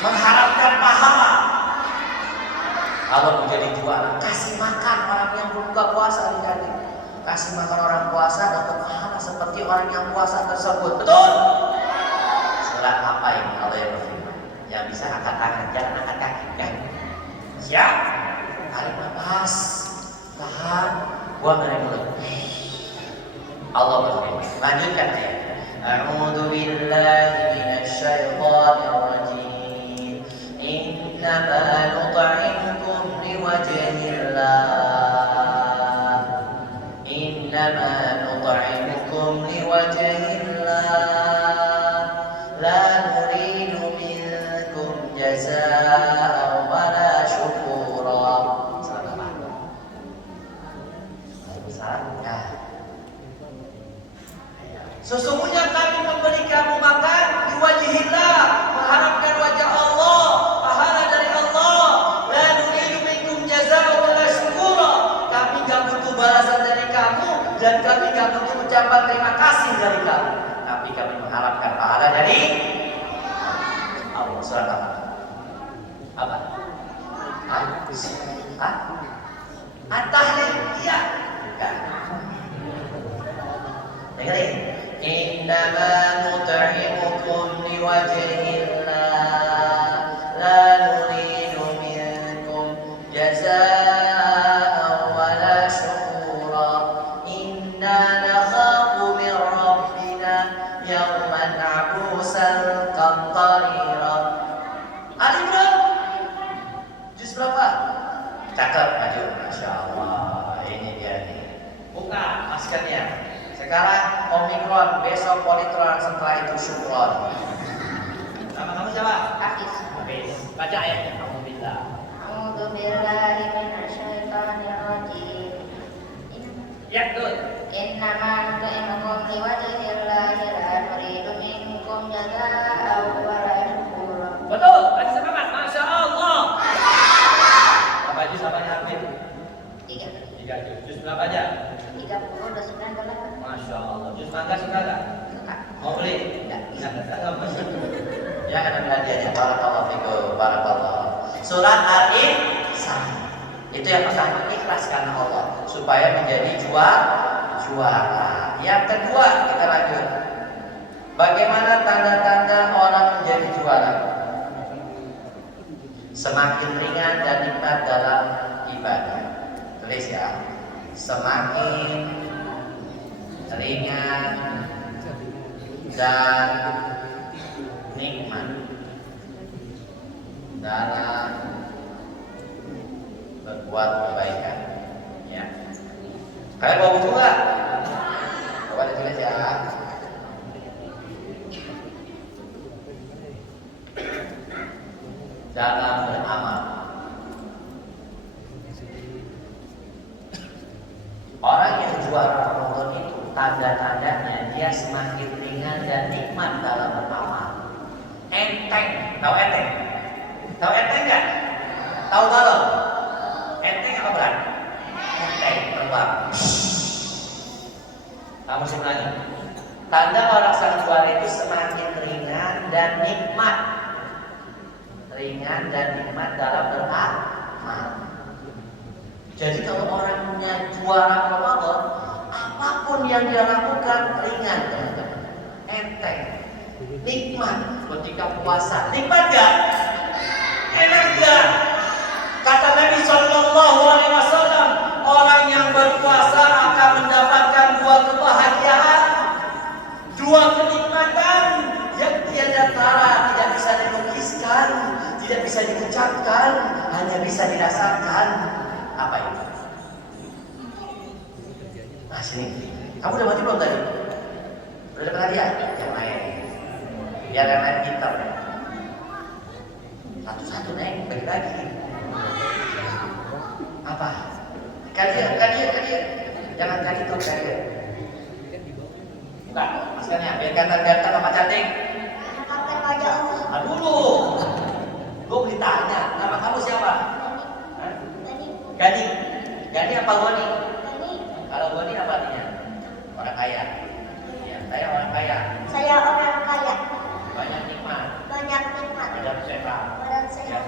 mengharapkan pahala. Kalau menjadi juara, kasih makan orang yang berbuka puasa dikali. Kasih makan orang puasa dapat pahala seperti orang yang puasa tersebut. Betul? Surat apa ini Allah yang berfirman? Yang bisa angkat tangan, jangan angkat kaki. Ya? Siap? Tarik nafas, tahan, buang dari mulut. Allah berfirman. Lanjutkan ya. A'udzu billahi minasy syaithanir rajim. Innama nut'imukum liwajhillah. Innama nut'imukum liwajhillah. La nuridu minkum jazaa'an wala syukura. Sesungguhnya kami memberi kamu makan di wajhillah, mengharapkan wajah Allah, pahala dari Allah. La nuridu minkum jazaa'an wala syukura. Kami gak butuh balasan dari kamu dan kami gak butuh ucapan terima kasih dari kamu. Tapi kami mengharapkan pahala dari Allah. Surat apa? Apa? At-Tahlil. Iya. Dengerin. Innama nut'imukum liwajhillah la nuridu minkum jazaa'an wala syukura inna nakhafu min rabbina yawman 'abusan qamtarira. Ali Imran juz berapa? Cakep, maju. Masya Allah, ini dia nih. Buka maskernya. Sekarang Omikron, besok Politron, setelah itu Syukron. Nama kamu siapa? Hafiz. Hafiz. Baca ayatnya. Alhamdulillah. A'udzu billahi minasyaitonir rajim. Ya, betul. Innama nut'imukum liwajhillahi la nuridu minkum jazaa'an Ya, ada hadiahnya. Barakallahu fikum. Barakallahu. Surat Al-Insan. Itu yang pertama, ikhlas karena Allah supaya menjadi juara. Yang kedua, kita lanjut. Bagaimana tanda-tanda orang menjadi juara? Semakin ringan dan nikmat dalam ibadah. Tulis ya. Semakin ringan dan nikmat dalam berbuat kebaikan. Ya. Kalian mau buku nggak? Coba ditulis ya. Dalam beramal. Orang yang juara Ramadan itu tanda-tandanya dia semakin ringan dan nikmat dalam beramal. Enteng, tahu enteng? Tahu enteng nggak? Tahu balon? Enteng apa berat? Enteng, terbang. Kamu sebenarnya tanda orang sang juara itu semakin ringan dan nikmat. Ringan dan nikmat dalam beramal. Jadi kalau orangnya juara Ramadan, apapun yang dia lakukan ringan, enteng, nikmat. Ketika puasa, nikmat gak? Enak gak? Kata Nabi Sallallahu Alaihi Wasallam, orang yang berpuasa akan mendapatkan dua kebahagiaan, dua kenikmatan yang tiada tara, tidak bisa dilukiskan, tidak bisa diucapkan, hanya bisa dirasakan. Apa itu? Nah sini, kamu udah mati belum tadi? Udah dapat hadiah? Yang lain, biar yang lain pintar. Satu-satu naik, bagi-bagi. Apa? Kalian. Jangan kalian tuh kalian. Enggak, maksudnya biar ganteng-ganteng sama cantik. Kapan wajah Allah? Dulu, gue ditanya, nama kamu siapa? Gani. Gani apa Goni? Gani. Kalau Goni apa artinya? Orang kaya. Ya, saya orang kaya. Saya orang kaya. Banyak nikmat. Banyak nikmat. Tidak sehat. Orang Ya, sehat.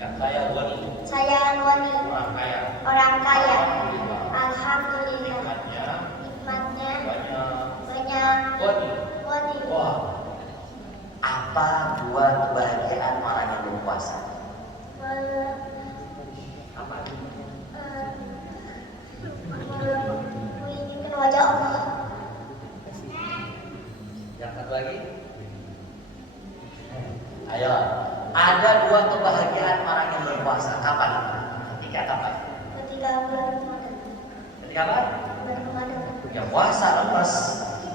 ya, saya Goni. Saya Gani. Orang kaya. Orang kaya. Alhamdulillah. Alhamdulillah. Nikmatnya Nikmatnya banyak. banyak. Goni. Gani. Wah. Apa dua kebahagiaan orang yang berpuasa? Apa? Menginginkan wajah Allah. Yang satu lagi. Ayo. Ada dua kebahagiaan orang yang berpuasa. Kapan? Ketika kapan? Ketika bulan Ramadan. Ketika apa? Bulan Ramadan. Ya puasa lepas.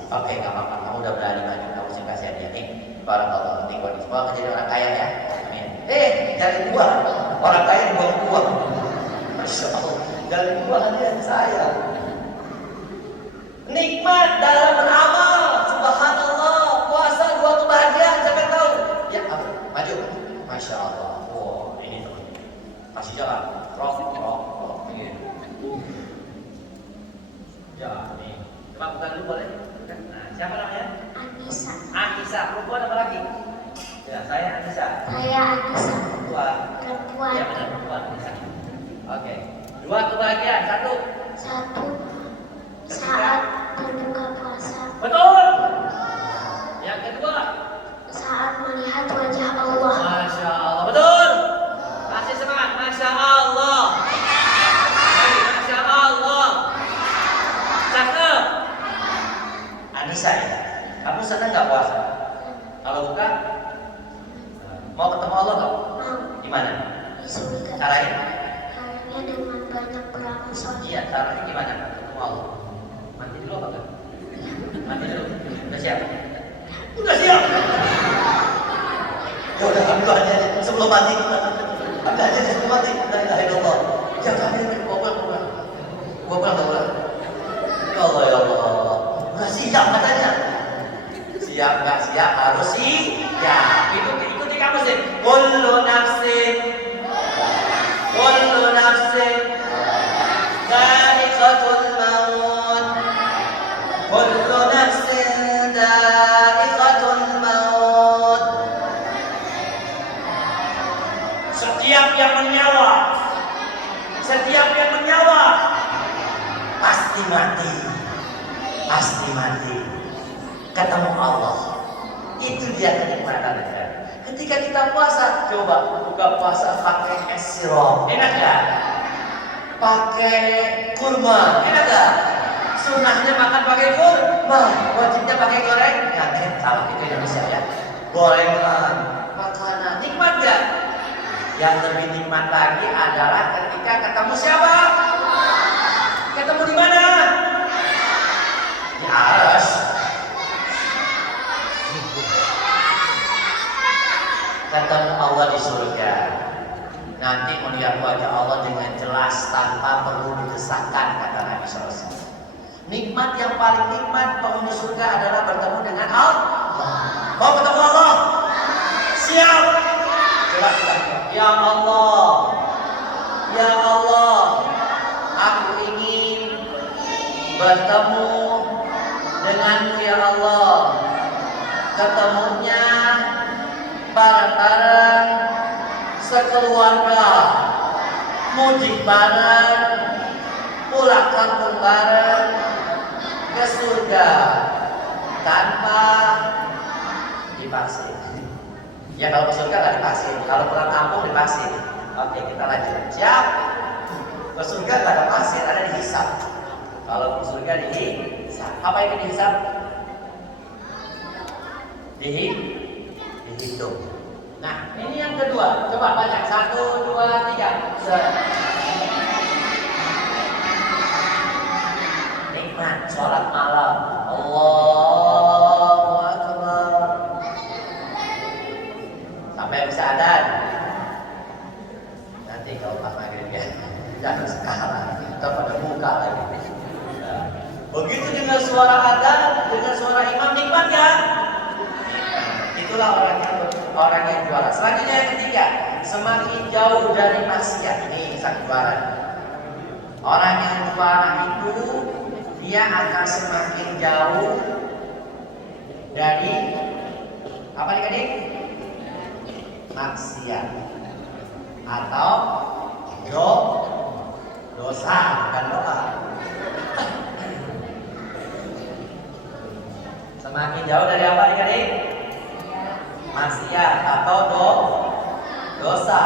Oke, nggak apa-apa. Kamu udah berani maju. Kamu sih kasih hadiah nih. Barakallahu fiikum. Semua menjadi orang kaya ya. Amin. Jangan buang. Orang kaya buang-buang. Masya Allah. Jangan buang hadiah saya. Nikmat dalam beramal. Subhanallah. Puasa dua kebahagiaan. Siapa yang tahu? Ya, apa? Maju. Masya Allah. Wow, ini teman. Kasih jalan. Rock. Ya, nih. Coba bukan dulu boleh? Nah, siapa namanya? Anissa. Anissa. Perempuan apa lagi? Ya, saya Anissa. Saya Anissa. Perempuan. Perempuan. Ya, benar perempuan. Anissa. Oke. Dua kebahagiaan. Satu. Satu. Saat berbuka puasa. Betul. Yang kedua. Saat melihat wajah Allah. Masya Allah. Betul. Kasih semangat. Masya Allah. Masya Allah. Cakep. Anissa ya. Kamu senang nggak puasa? Kalau buka, mau ketemu Allah nggak? Mau. Di mana? Di surga. Caranya? Caranya dengan banyak beramal soleh. Iya, caranya gimana? Ketemu Allah. Mandi dulu apa enggak? Mandi dulu. Udah siap? Udah siap. Ya udah ambil aja sebelum mati. Ambil aja sebelum mati. La ilaha illallah. Jangan ambil bawa. Ya Allah ya Allah. Udah siap katanya. Siap nggak siap harus siap. Ikuti kamu sih. Kullu nafsin dha'iqatul maut. Kullu nafsin dha'iqatul maut. mati. Pasti mati. Ketemu Allah. Itu dia kenikmatan. Ketika kita puasa, coba buka puasa pakai es sirup, enak gak? Pakai kurma, enak gak? Sunnahnya makan pakai kurma, wajibnya pakai goreng. Kalau itu Indonesia ya, gorengan, makanan, nikmat gak? Yang lebih nikmat lagi adalah ketika ketemu siapa? Ketemu di mana? Di aras. Ketemu Allah di surga. Nanti melihat wajah Allah dengan jelas tanpa perlu didesakkan, kata Nabi SAW. Nikmat yang paling nikmat penghuni surga adalah bertemu dengan Allah. Mau ketemu Allah? Siap. Coba kita. Ya Allah, ya Allah, aku ingin bertemu denganmu ya Allah. Ketemunya bareng-bareng sekeluarga, mudik bareng, pulang kampung bareng ke surga tanpa dipaksa. Ya kalau ke surga nggak dipaksa, kalau pulang kampung dipaksa. Oke, kita lanjut. Siap? Ke surga nggak ada pasir, ada dihisap. Kalau ke surga dihisap. Apa itu dihisap? Dihitung. Nah, ini yang kedua. Coba baca 1, 2, 3. Nikmat sholat malam. Allahu Akbar. Sampai bisa adan. Nanti kalau pas maghrib ya, jangan sekarang. Kita pada buka lagi. Begitu dengan suara adan, dengan suara imam, nikmat kan? Itulah orang yang juara. Selanjutnya yang ketiga, semakin jauh dari maksiat. Ini satu juara. Orang yang juara itu dia akan semakin jauh dari apa nih adik? Maksiat atau dosa, bukan doa. Semakin jauh dari apa nih adik? Maksiat atau dosa.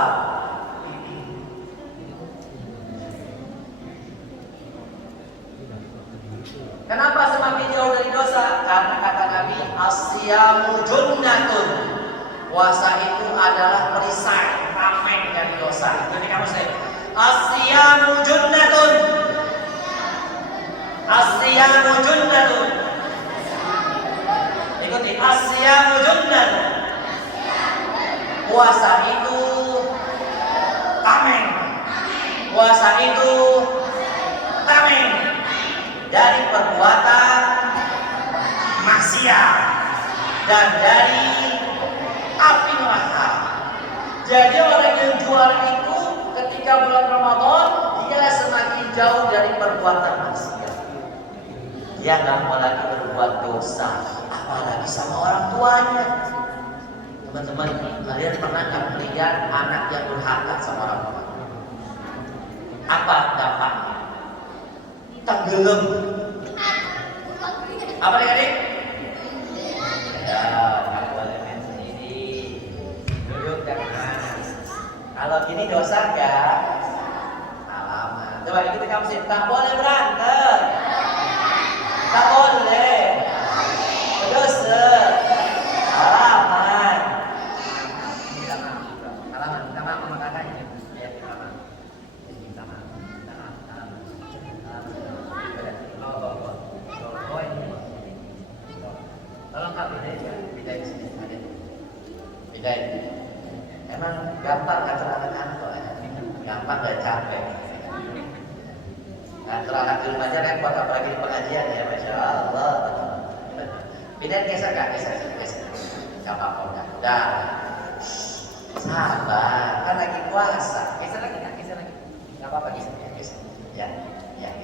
Kenapa semakin jauh dari dosa? Karena kata Nabi, as-siyamu junnatun. Puasa itu adalah perisai, tameng dari dosa. Jadi kamu say, as-siyamu junnatun. As-siyamu junnatun. Ikuti, as-siyamu junnatun. Puasa itu tameng. Puasa itu tameng dari perbuatan maksiat dan dari api neraka. Jadi orang yang juara itu ketika bulan Ramadan dia semakin jauh dari perbuatan maksiat. Dia nggak mau lagi berbuat dosa, apalagi sama orang tuanya. Teman-teman, kalian pernah nggak melihat anak yang durhaka sama orang tua? Apa dampaknya? Tenggelam. Apa nih adik? Ya, nggak boleh main sendiri. Duduk jangan. Kalau gini dosa nggak? Alamat. Coba ikuti kamu sih. Tak boleh berantem. Tak boleh. Dosa. Alamat. Minta maaf sama kakaknya. Ya, minta maaf. Minta maaf. Tolong kak pindahin di sini. Pindahin. Emang gampang ngatur anak-anak kok ya? Gampang dan capek. Ngatur anak di rumah aja repot, apalagi di pengajian ya, masya Allah. Pindahin geser kak, geser. Gak apa-apa udah. Sabar, kan lagi puasa. Geser lagi kak, geser lagi. Gak apa-apa geser. Ya,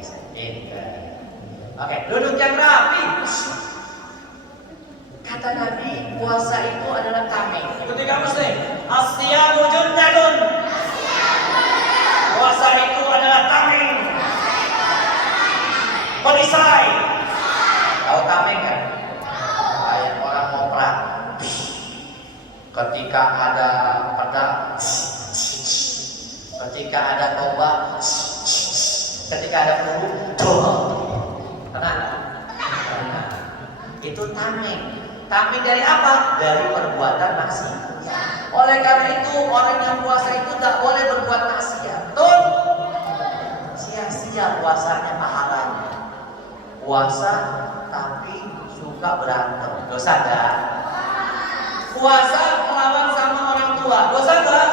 geser. Oke, duduk yang rapi. Kata Nabi, puasa itu adalah tameng. Ikuti kamu sih. As-siyamu junnatun. Puasa itu adalah tameng. ketika ada pedang, ketika ada tombak, ketika ada peluru, tenang. Itu tameng. Tameng dari apa? Dari perbuatan maksiat. Oleh karena itu orang yang puasa itu tak boleh berbuat maksiat. Betul? Sia-sia puasanya pahalanya. Puasa tapi suka berantem, dosa enggak? Puasa melawan sama orang tua, dosa enggak?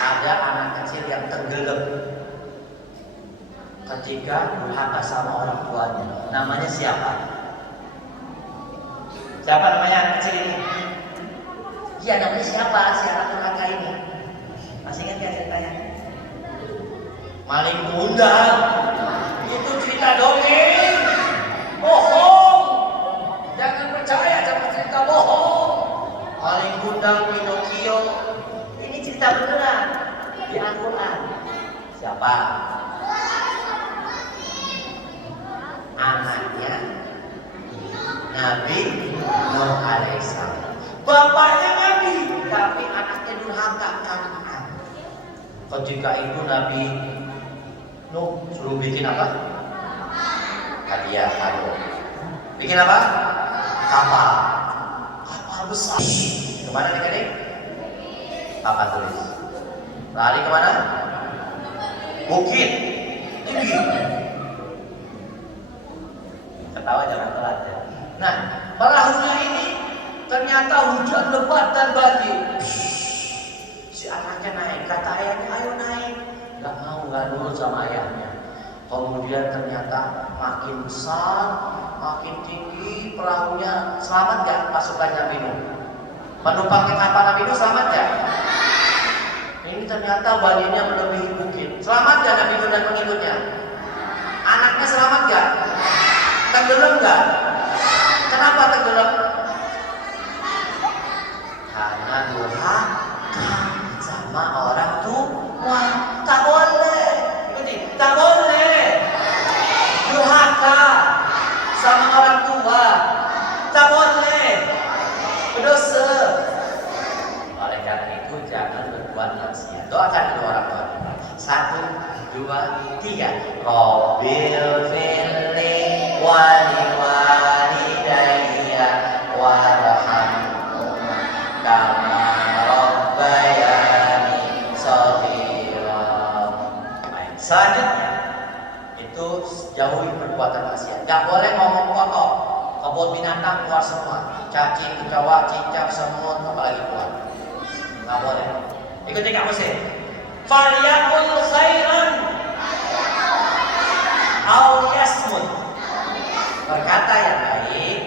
Ada anak kecil yang tenggelam ketika durhaka sama orang tuanya. Namanya siapa? Siapa namanya anak kecil ini? Iya, namanya siapa si anak durhaka ini? Masih ingat ya ceritanya? Maling kundang. Itu cerita dongeng. Bohong. Jangan percaya sama cerita bohong. Maling kundang Pinocchio. Ini cerita beneran di Al-Quran. Siapa? Anaknya Nabi Nuh alaihissalam. Bapaknya Nabi, tapi anaknya durhaka Kan'an. Ketika itu Nabi Nuh suruh bikin apa? Hadiah kado. Bikin apa? Kapal. Kapal besar. Kemana adik-adik? Papa tulis. Lari kemana? Bukit tinggi. Ketawa jangan telat ya. Nah, perahunya ini ternyata hujan lebat dan banjir. Si anaknya naik, kata ayahnya ayo naik. Gak mau, gak nurut sama ayahnya. Kemudian ternyata makin besar, makin tinggi perahunya. Selamat gak pasukan Nabi Nuh? Penumpang kapal Nabi Nuh selamat gak? Ini ternyata banjirnya melebihi bukit. Selamat gak Nabi Nuh dan pengikutnya? Anaknya selamat gak? Tenggelam gak? Kenapa tenggelam? Karena durhaka sama orang tua. Tak boleh. Ikuti, tak boleh durhaka sama orang tua. Tak boleh. Berdosa. Oleh karena itu jangan berbuat maksiat. Doakan kedua orang tua. 1, 2, 3. Rabbil firli wali walidayya warhamhuma kama rabbayani shaghira. Selanjutnya itu jauhi perbuatan maksiat. Gak boleh ngomong kotor. Kebun binatang keluar semua. Cacing, kecoa, cicak, semut, apalagi keluar. Gak boleh. Ikuti Kak Musin. Falyakul khairan au yasmut. Berkata yang baik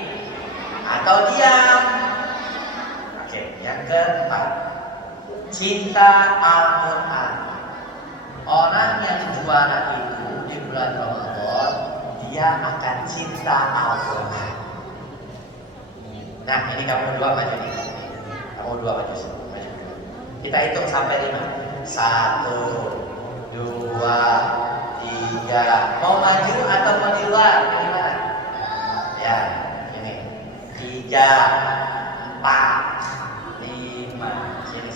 atau diam. Oke, yang keempat, cinta Al-Quran. Orang yang juara itu di bulan Ramadan, dia akan cinta Al-Quran. Nah, ini kamu dua maju nih. Kamu dua maju sini. Kita hitung sampai 5. 1, 2, 3. Mau maju atau mau di luar? Ini mana? Ya, ini 3, 4, 5. Sini.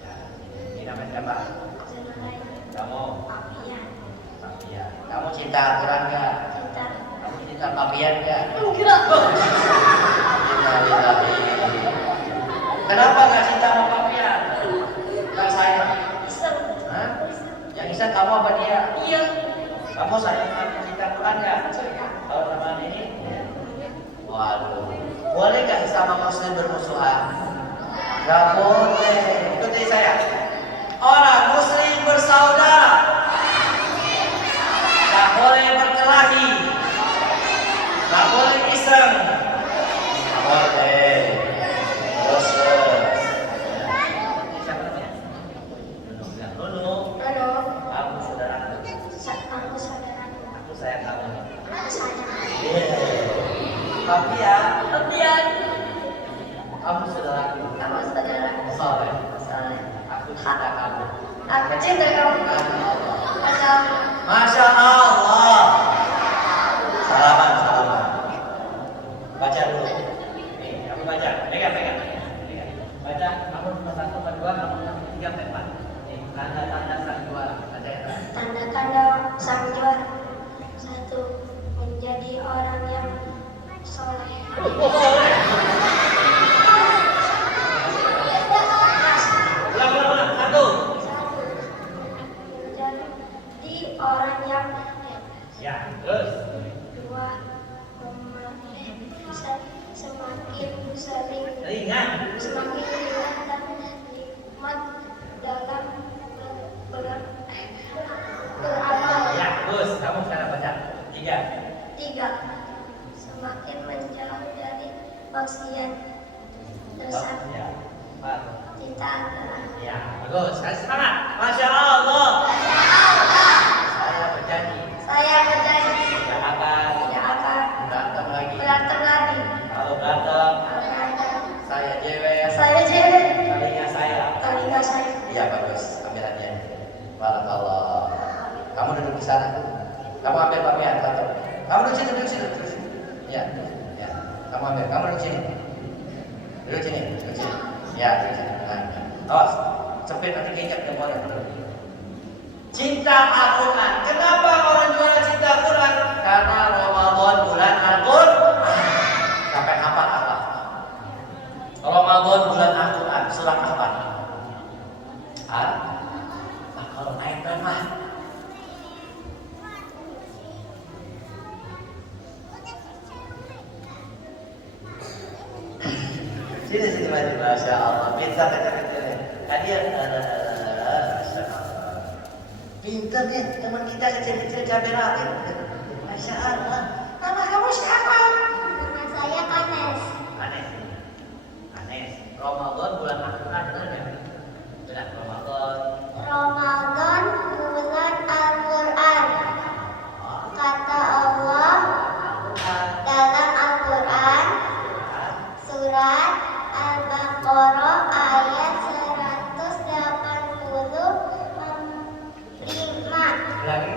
Ya, ini namanya siapa? Kamu? Papian. Kamu cinta Al-Quran nggak? Kamu cinta Papian nggak? Enggak. Kenapa nggak cinta sama Papian? Nggak sayang? Hah? Yang Isa kamu apa dia? Iya. Kamu sayang cinta Al-Quran nggak? Kalau teman ini? Waduh. Boleh nggak sama Muslim bermusuhan? Nggak boleh. Ikuti saya. Orang Muslim bersaudara. Nggak boleh berkelahi. Nggak boleh iseng. Nggak boleh. Terus. Siapa namanya? Lulu. Halo. Aku saudaraku. Aku saudaraku. Aku sayang kamu. Aku sayang. Tapi ya. Papian. Kamu saudaraku. Kamu saudaraku. Soleh. Soleh. Aku cinta kamu. Aku cinta kamu. Masya Masya Allah. Salaman. ringan. Semakin ringan dan nikmat dalam beramal. Ya, bagus. Kamu sekarang baca. 3. 3. Semakin menjauh dari maksiat dosa. Ya. 4. Kita adalah Ya, bagus. Kasih semangat. Masya Allah. Saya berjanji. saya berjanji Tidak akan tidak akan berantem lagi. berantem lagi. Kalau berantem, Kalau ada saya jewer. saya jadi Kalinya saya. telinga saya. Iya bagus. Ambil hadiah. Barakallah. Kamu duduk di sana. Kamu ambil pakaian kantor. Kamu duduk sini, duduk sini, duduk sini. Ya, ya. Kamu ambil. Kamu duduk sini. Duduk sini, duduk sini. Ya, duduk sini. Nah, awas. Cepet nanti keinjak jempolnya. Cinta Al-Quran. Kenapa orang jual cinta Al-Quran? Karena Ramadan bulan Al-Quran. Sampai hafal apa? Ramadan bulan Al-Quran. Surat apa? Kalau ayat berapa? Sini maju. Masya Allah. Pintar kecil-kecil. Hadiah. Masya Allah. Pintar nih teman kita kecil-kecil cabai rawit. Masya Allah. Nama kamu siapa? Nama saya Kanes. Anes. Ramadan bulan Al-Quran benar nggak? Benar. Ramadan. Ramadan bulan Al-Quran. Kata Allah dalam Al-Quran surat Al-Baqarah ayat 185. Lagi.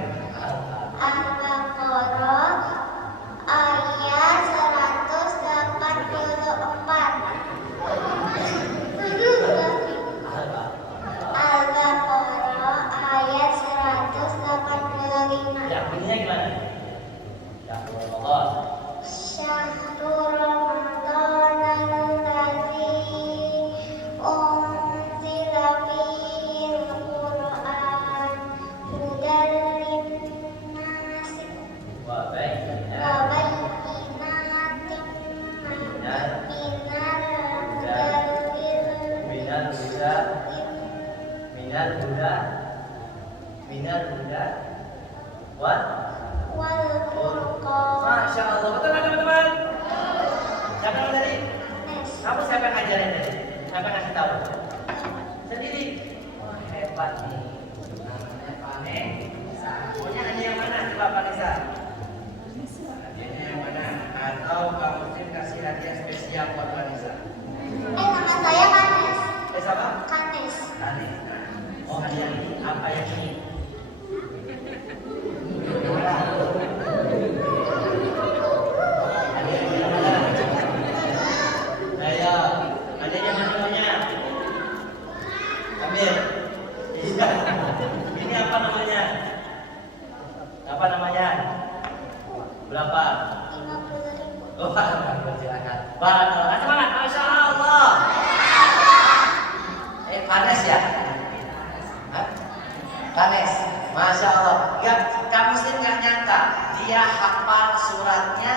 Al-Baqarah ayat 184. Al-Baqarah ayat 185. Ya, bunyinya gimana? Ya, Ramadan. Syahrul Ramadan alladzi unzila fihil Qur'an hudan linnas Wa bayyinat. wa bayyinatin minal Minal huda wal wal furqan. Masya Allah, betul kan teman-teman? Siapa yang tadi? Yes. Kamu siapa yang ngajarin tadi? Siapa yang ngasih tahu? Sendiri. Wah hebat nih. Namanya Vanessa. Punya hadiah yang mana? Coba Vanessa. Hadiahnya yang mana? Atau kamu mungkin kasih hadiah spesial buat Vanessa? Nama saya Kanes. Siapa? Kanes. Vanessa. Oh hadiah ini apa yang ini? Ayo, hadiahnya mana namanya? Ambil. Iya. Ini apa namanya? Apa namanya? Berapa? 50.000. Oh, silakan. Barakallah. Semangat, Masya Allah. Panas ya? Hah? Panas. Masya Allah. Ya, kamu sih nggak nyangka dia hafal suratnya,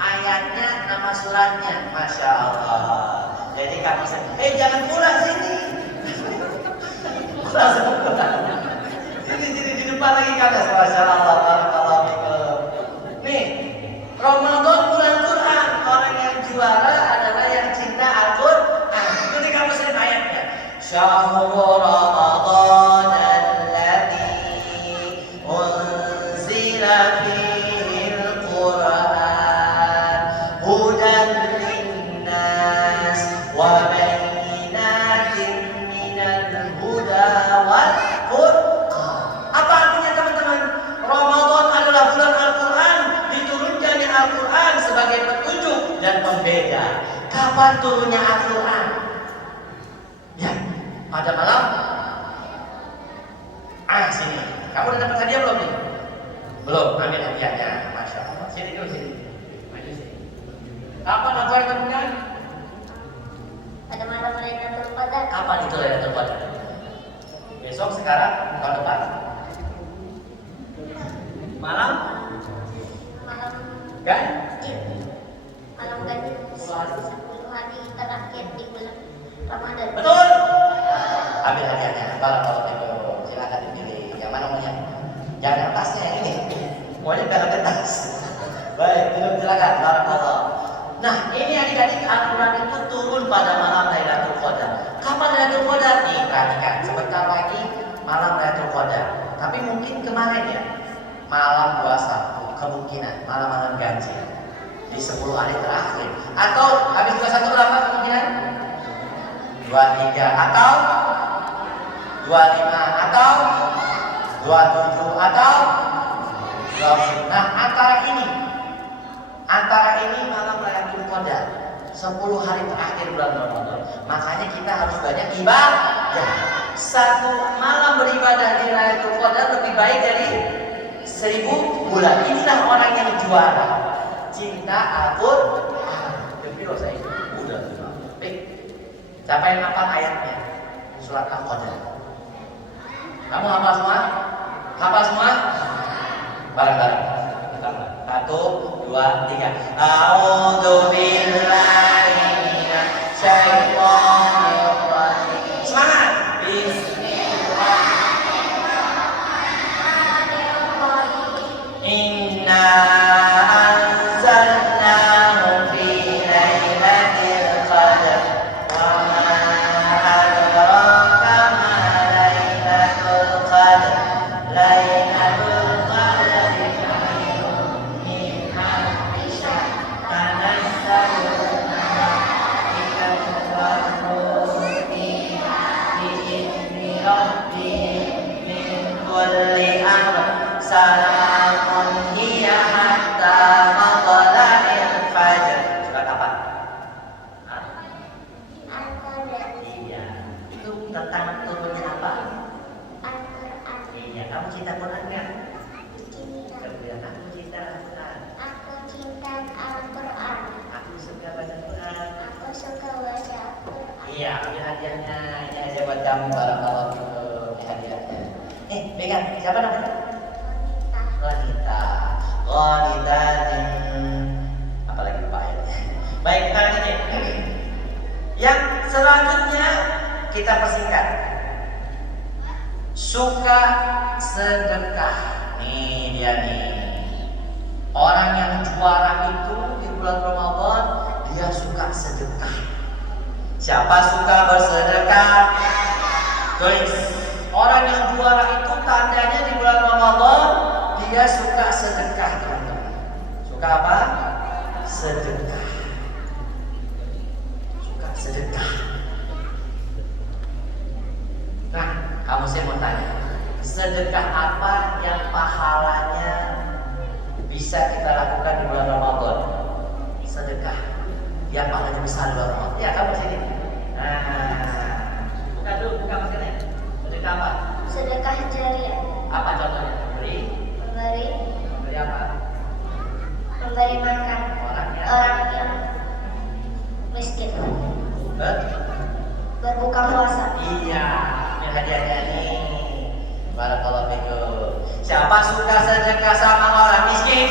ayatnya, nama suratnya. Masya Allah. Jadi kamu sih, jangan pulang sini. Langsung pulang. Sini di depan lagi kamu. Masya Allah. Barakallah fikum. Nih, Ramadan bulan Quran. Orang yang juara adalah yang cinta Al-Quran. Ini kamu sering ayatnya. Syahrul Ramadan alladzi unzila fihil Quran hudan linnas wa bayyinatin minal huda wal furqan. Apa artinya teman-teman? Ramadan adalah bulan Al-Quran, diturunkannya Al-Quran sebagai petunjuk dan pembeda. Kapan turunnya Al-Quran? Ya, pada malam. Sini. Kamu udah dapat hadiah belum nih? Belum, ambil hadiahnya. Masya Allah. Sini dulu, sini. Maju sini. Kapan Al-Quran turunkan? Pada malam Lailatul Qadar. Kapan itu Lailatul Qadar? Besok, sekarang, tahun depan. Malam? Malam Kan? malam ganjil 10 hari terakhir ambil hadiahnya. Barakallahu fikum. Silakan dipilih. Yang mana maunya? Jangan yang tasnya ini. Maunya jangan ke tas. Baik, silakan. Barakallahu. Nah, ini adik-adik Al-Quran itu turun pada malam Lailatul Qadar. Kapan Lailatul Qadar? Nih, perhatikan. Sebentar lagi malam Lailatul Qadar. Tapi mungkin kemarin ya, malam 21 kemungkinan malam-malam ganjil di 10 hari terakhir. Atau habis 21 berapa kemungkinan? 23 atau 25 atau 27 atau 20. Nah, antara ini malam Lailatul Qadar 10 hari terakhir bulan Ramadan. Makanya kita harus banyak ibadah. Satu malam beribadah di Lailatul Qadar lebih baik dari 1000 bulan. Inilah orang yang juara. Cinta Al-Quran. Tapi loh saya udah. Siapa yang hafal ayatnya? Surat Al-Qadar. Kamu hafal semua? Hafal semua? Bareng-bareng. Satu, dua, tiga. A'udzu billahi minasy syaithanir rajim. Semangat. Bismillahirrahmanirrahim. Inna anzalnahu fi lailatul qadar. Wa ma adraka ma lailatul qadar. Lailatul qadar khairun min alfi syahr. Tanazzalu malaikatu war-ruh fiha bi'izni rabbihim min kulli amr. Salamun hiya hatta matla'il fajr. Surat apa? Al-Qadar. Iya. Itu tentang turunnya apa? Al-Quran. Iya. Kamu cinta Quran nggak? Cinta. Kemudian aku cinta Al-Quran. Aku cinta Al-Quran. Aku suka baca Quran. Aku suka baca Al-Quran. Iya, ambil hadiahnya. Ini hadiah buat kamu. Barakallahu fikum. Ini hadiahnya. Pegang. Siapa namanya? Wanita. Apalagi lupa ya. Baik, kita lanjut. Yang selanjutnya kita persingkat. Suka sedekah. Nih dia nih. Orang yang juara itu di bulan Ramadan, dia suka sedekah. Siapa suka bersedekah? Tulis. Orang yang juara itu tandanya di bulan Ramadan, dia suka sedekah, teman-teman. Suka apa? Sedekah. Suka sedekah. Nah, kamu saya mau tanya, sedekah apa yang pahalanya bisa kita lakukan di bulan Ramadan? Sedekah yang pahalanya besar di bulan Ramadan. Ya, kamu sini. Nah, buka dulu, buka makannya. Sedekah apa? Sedekah jariah. Apa contohnya? Beri apa? Memberi makan orang yang miskin. Berbuka puasa. Iya, ini hadiahnya nih. Barakallahu fikum. Siapa suka sedekah sama orang miskin?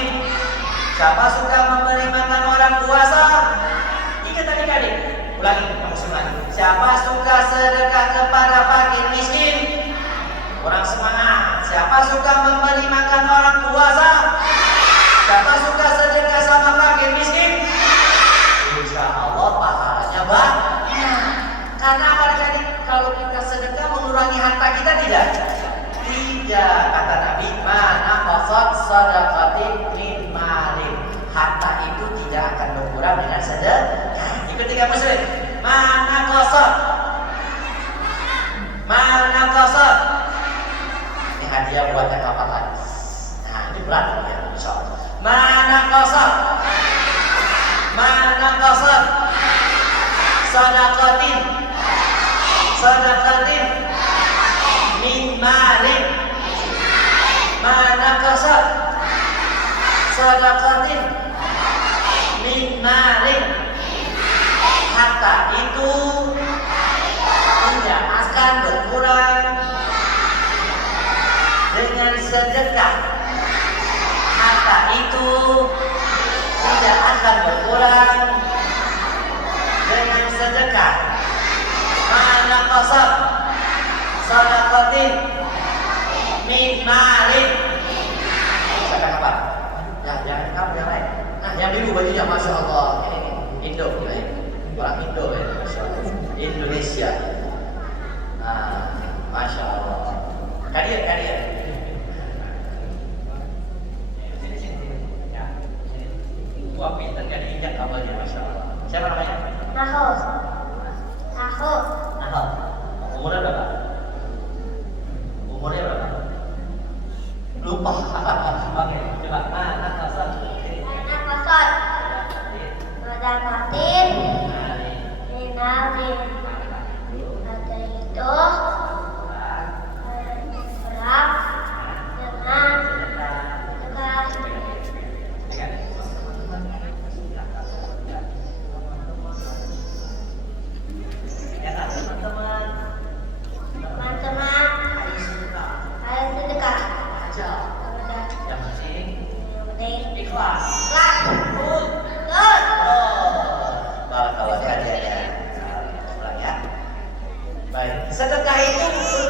Siapa suka memberi makan orang puasa? Ingat adik-adik. Ulangi, kamu semuanya. Siapa suka sedekah kepada fakir miskin? Kurang semangat. Siapa suka memberi makan orang puasa? Siapa suka sedekah sama fakir miskin? Insya Allah pahalanya banyak. Karena apa tadi? Kalau kita sedekah mengurangi harta kita tidak? Tidak. Kata Nabi, mana qasad sadaqatin min malin. Harta itu tidak akan berkurang dengan sedekah. Ikut tiga muslim. Mana qasad? Mana qasad? Ini hadiah buat yang hafal hadis. Nah, ini berat ya, insya Allah. Mana qasad? Mana qasad? Sadaqatin min malin. Mana qasad? Sadaqatin min malin. Harta itu tidak akan berkurang dengan sedekah. Harta itu tidak akan berkurang dengan sedekah. Mana qasad sadaqatin min malin. Sedekah apa? Ya, jangan kamu yang lain. Nah, yang biru bajunya, masya Allah. Ini Indo, ya. Orang Indo ya, masya Allah. Indonesia. Nah, masya Allah. Kalian. Wah, pintar kan diinjak kabarnya, masya Allah. Siapa namanya? Nahul. Nahal. Umurnya berapa? Lupa. Oke, coba. Anak kasar. Anak kosot. Badan batin. Ninarin. Ada itu. Berat. Dengan. Tegas. Teman-teman. Ayo sedekah. Yang penting Yang penting ikhlas. ikhlas. Betul. Barakallah hadiahnya. Ulang ya. Baik. Sedekah itu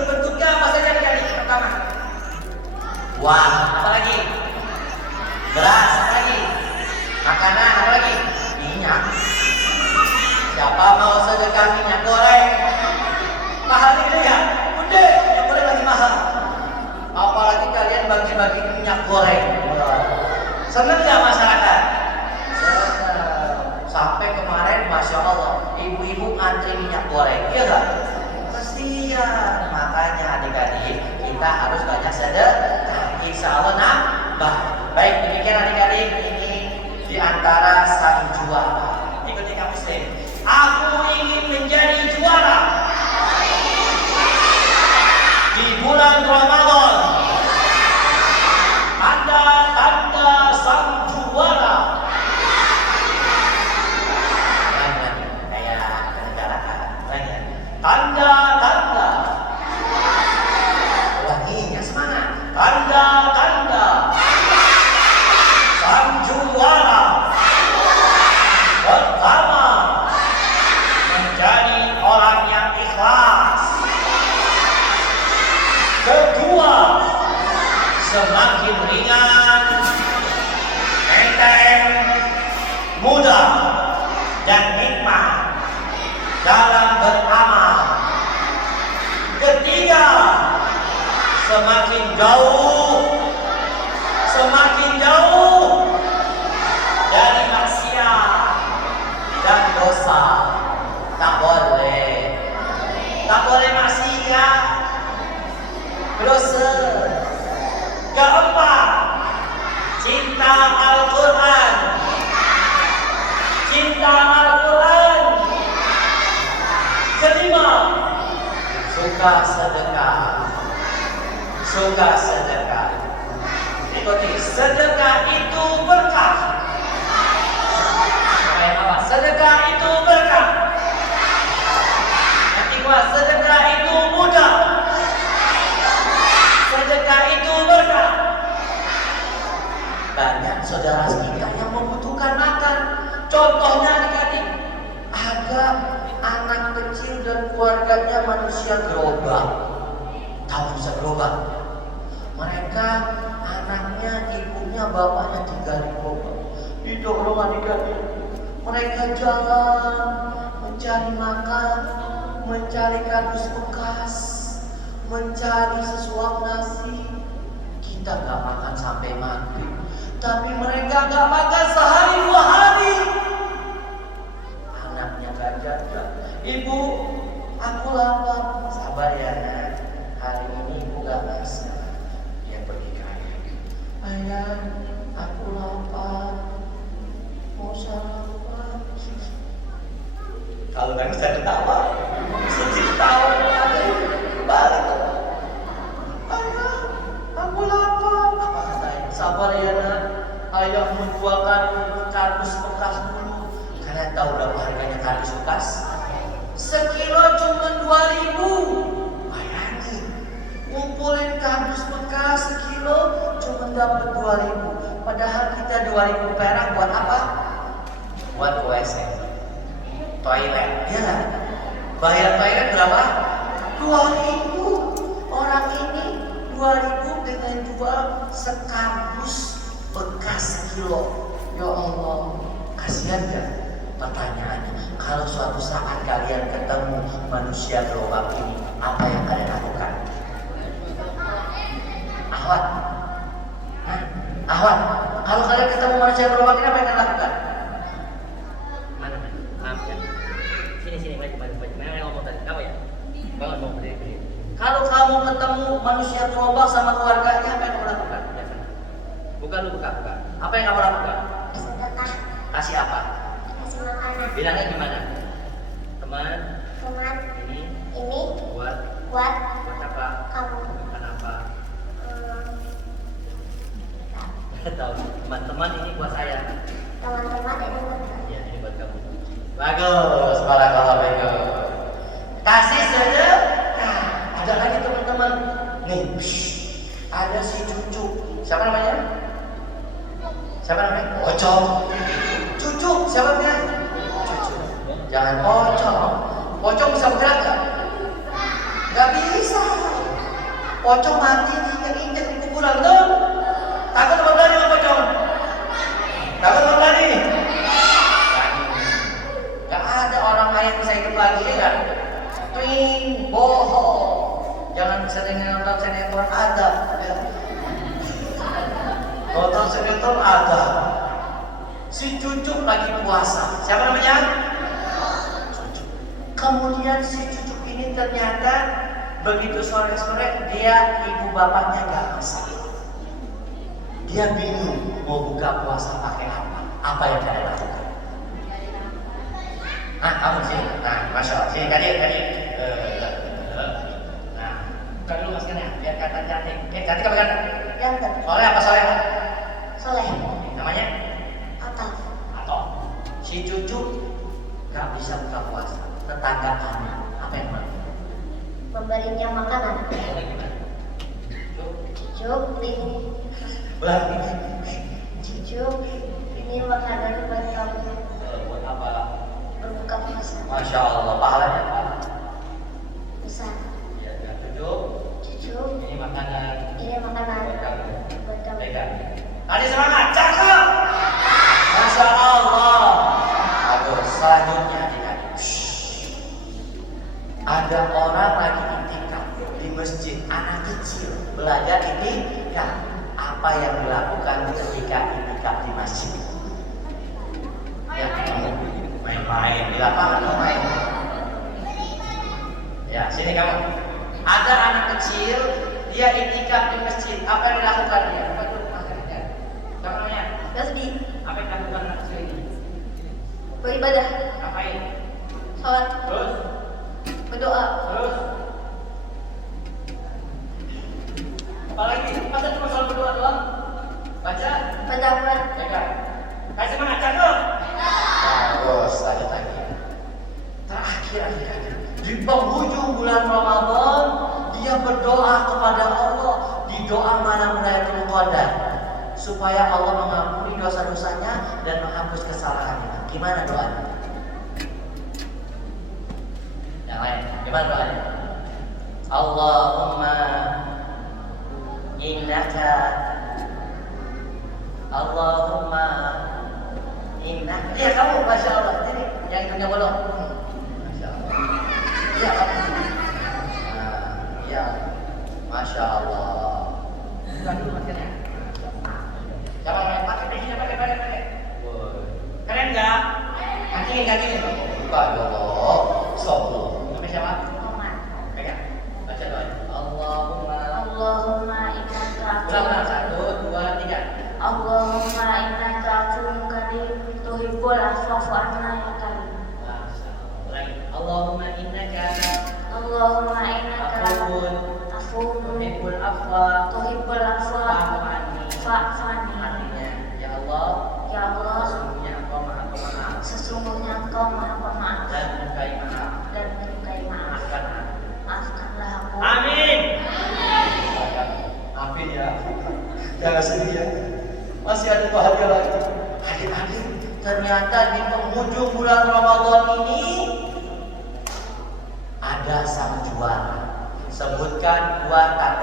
bentuknya apa saja tadi? Pertama. Uang, apa lagi? Beras, apa lagi? Makanan, apa lagi? Minyak. Siapa mau sedekah minyak goreng? Mahal itu ya? Udah, minyak goreng lagi mahal. Apalagi kalian bagi-bagi minyak goreng. Senang nggak masyarakat? Senang. Sampai kemarin, masya Allah, ibu-ibu antri minyak goreng, iya nggak? Kesian. Makanya adik-adik, kita harus banyak sedekah. Insya Allah nambah. Baik, demikian adik-adik, ini diantara sang juara. Ikuti kamu muslim. Aku ingin menjadi juara di bulan Ramadan. Tanda sang juara. Kayak negarakan. Tanda. Wanginya semangat. Tanda. Sang juara. Pertama, menjadi orang yang ikhlas. Kedua, semakin ringan, enteng, mudah, dan nikmat dalam beramal. Ketiga, semakin jauh dari maksiat dan dosa. Tak boleh maksiat, dosa. Keempat, cinta Al-Quran. Kelima, suka sedekah. Ikuti, sedekah itu berkah. Sedekah itu berkah. Yang kedua, sedekah itu mudah. Sedekah itu berkah. Banyak saudara kita yang membutuhkan makan. Contohnya adik-adik, ada anak kecil dan keluarganya manusia gerobak. Tahu manusia gerobak? Mereka anaknya, ibunya, bapaknya tinggal di gerobak. Didorong adik-adik. Mereka jalan mencari makan, mencari kardus bekas, mencari sesuap nasi. Kita gak makan sampai maghrib, tapi mereka gak makan sehari 2 hari. Anaknya gak jajan. Ibu, aku lapar. Sabar ya nak, hari ini ibu gak masak. Dia pergi ke ayah. Ayah, aku lapar, mau sarapan. Kalau nggak bisa ketawa, Suci ketawa, balik. Ayah, aku lapar. Apa kata ayah? Sabar ya nak, ayah menjualkan kardus bekas dulu. Kalian tahu berapa harganya kardus bekas? Sekilo cuma 2.000. Bayangin, ngumpulin kardus bekas sekilo cuma dapat 2.000. Padahal kita 2.000 perak buat apa? Buat WC, toilet, ya. Bayar toilet berapa? 2.000. orang ini 2000 dengan jual sekardus bekas kilo. Ya Allah, kasihan ya. Pertanyaannya, kalau suatu saat kalian ketemu manusia gerobak ini, apa yang kalian lakukan? Ahwat, Ahwat, kalau kalian ketemu manusia gerobak ini, apa yang kalian lakukan? Mana? Maaf ya. Sini maju. Mana yang ngomong tadi? Kamu ya? Bangun mau berdiri. Kalau kamu ketemu manusia gerobak sama keluarganya, apa yang kamu lakukan? Ya sana. Buka. Apa yang kamu lakukan? Sedekah. Kasih apa? Kasih makanan. Bilangnya gimana? Teman, Teman ini ini buat buat apa? kamu. Bukan apa? Hmm, Tahu. Teman-teman ini buat saya. teman-teman ini buat kamu. Ya, ini buat kamu. Bagus, barakallahu fikum. Kasih sedekah. Ada lagi teman-teman. Nih, ada si cucu. Siapa namanya? Pocong. Cucu, siapa namanya? Cucu. Jangan pocong. Pocong bisa bergerak nggak? Nggak bisa. Pocong mati diinjek di kuburan tuh. Takut apa berani sama pocong? Takut apa berani? Gak ada orang lain bisa hidup lagi kan? Twing, bohong. Jangan sering nonton sinetron ada. Ya. Nonton sinetron ada. Si Cucuk lagi puasa. Siapa namanya? Cucuk. Kemudian si Cucuk ini ternyata begitu sore-sore dia ibu bapaknya gak masak. Dia bingung mau buka puasa pakai apa. Apa yang kalian lakukan? Kamu sini. Masya Allah. Sini, tadi. Buka dulu maskernya, biar kelihatan cantik. Cantik apa ganteng? Ganteng. Soleh apa soleh? Soleh. Namanya? Atau Si Cucu gak bisa buka puasa. Tetangga kami. Apa yang mau? memberinya makanan. Cucuk ini. Cucuk ini makanan buat kamu Buat apa? berbuka puasa. Masya Allah. Pahalanya apa? Besar. Ya, Cucu. Cucuk Ini makanan ini makanan buat kamu. buat kamu. Pegang. Tadi semangat, cakep. Masya Allah. Aduh, selanjutnya adik-adik. Ada orang lagi itikaf di masjid, anak kecil belajar itikaf. Apa yang dilakukan ketika itikaf di masjid? Ya, main-main di lapangan, kamu main. Ya, sini kamu. Ada anak kecil, dia itikaf di masjid. Apa yang dilakukan dia? Apa itu maksudnya? Apa namanya? Tasbih, Apa yang dilakukan anak kecil ini? beribadah, Ngapain? sholat, Terus? berdoa. Terus? Apalagi? Masa cuma soal berdoa doang? Baca? Pendapat. Pegang. Kasih semangat, cakep. Bagus, lanjut lagi. Terakhir, di penghujung bulan Ramadan, dia berdoa kepada Allah di doa malam Lailatul Qadar supaya Allah mengampuni dosa-dosanya dan menghapus kesalahannya. Gimana doanya? Yang lain, gimana doanya? Allahumma innaka Iya kamu, Masya Allah. Ini yang punya bodoh. Masya Allah. Iya kamu. Iya. Masya Allah. Bukan dulu maskernya. Siapa yang pakai di sini? Pakai. Keren nggak? Kakinya. Buka Allah. Sobru. Namanya siapa? Muhammad. Pegang. Baca doa. Allahumma. Allahumma innaka Ulang. 1, 2, 3. Allahumma innaka afuwwun karim tuhibbul afwa fa'fu anna ya karim. Allahumma innaka Allahumma innaka afuwwun afuwwun tuhibbul afwa tuhibbul afwa fa'fu anni. Artinya, ya Allah, Ya Allah, sesungguhnya Engkau Maha Pemaaf sesungguhnya Engkau Maha Pemaaf dan menyukai maaf. dan menyukai maaf. Maafkan aku. Maafkanlah aku. Amin. Amin ya. Jangan sedih ya. Masih ada bahagia lagi. Adik-adik, ternyata di penghujung bulan Ramadan ini ada sang juara. Sebutkan 2 kata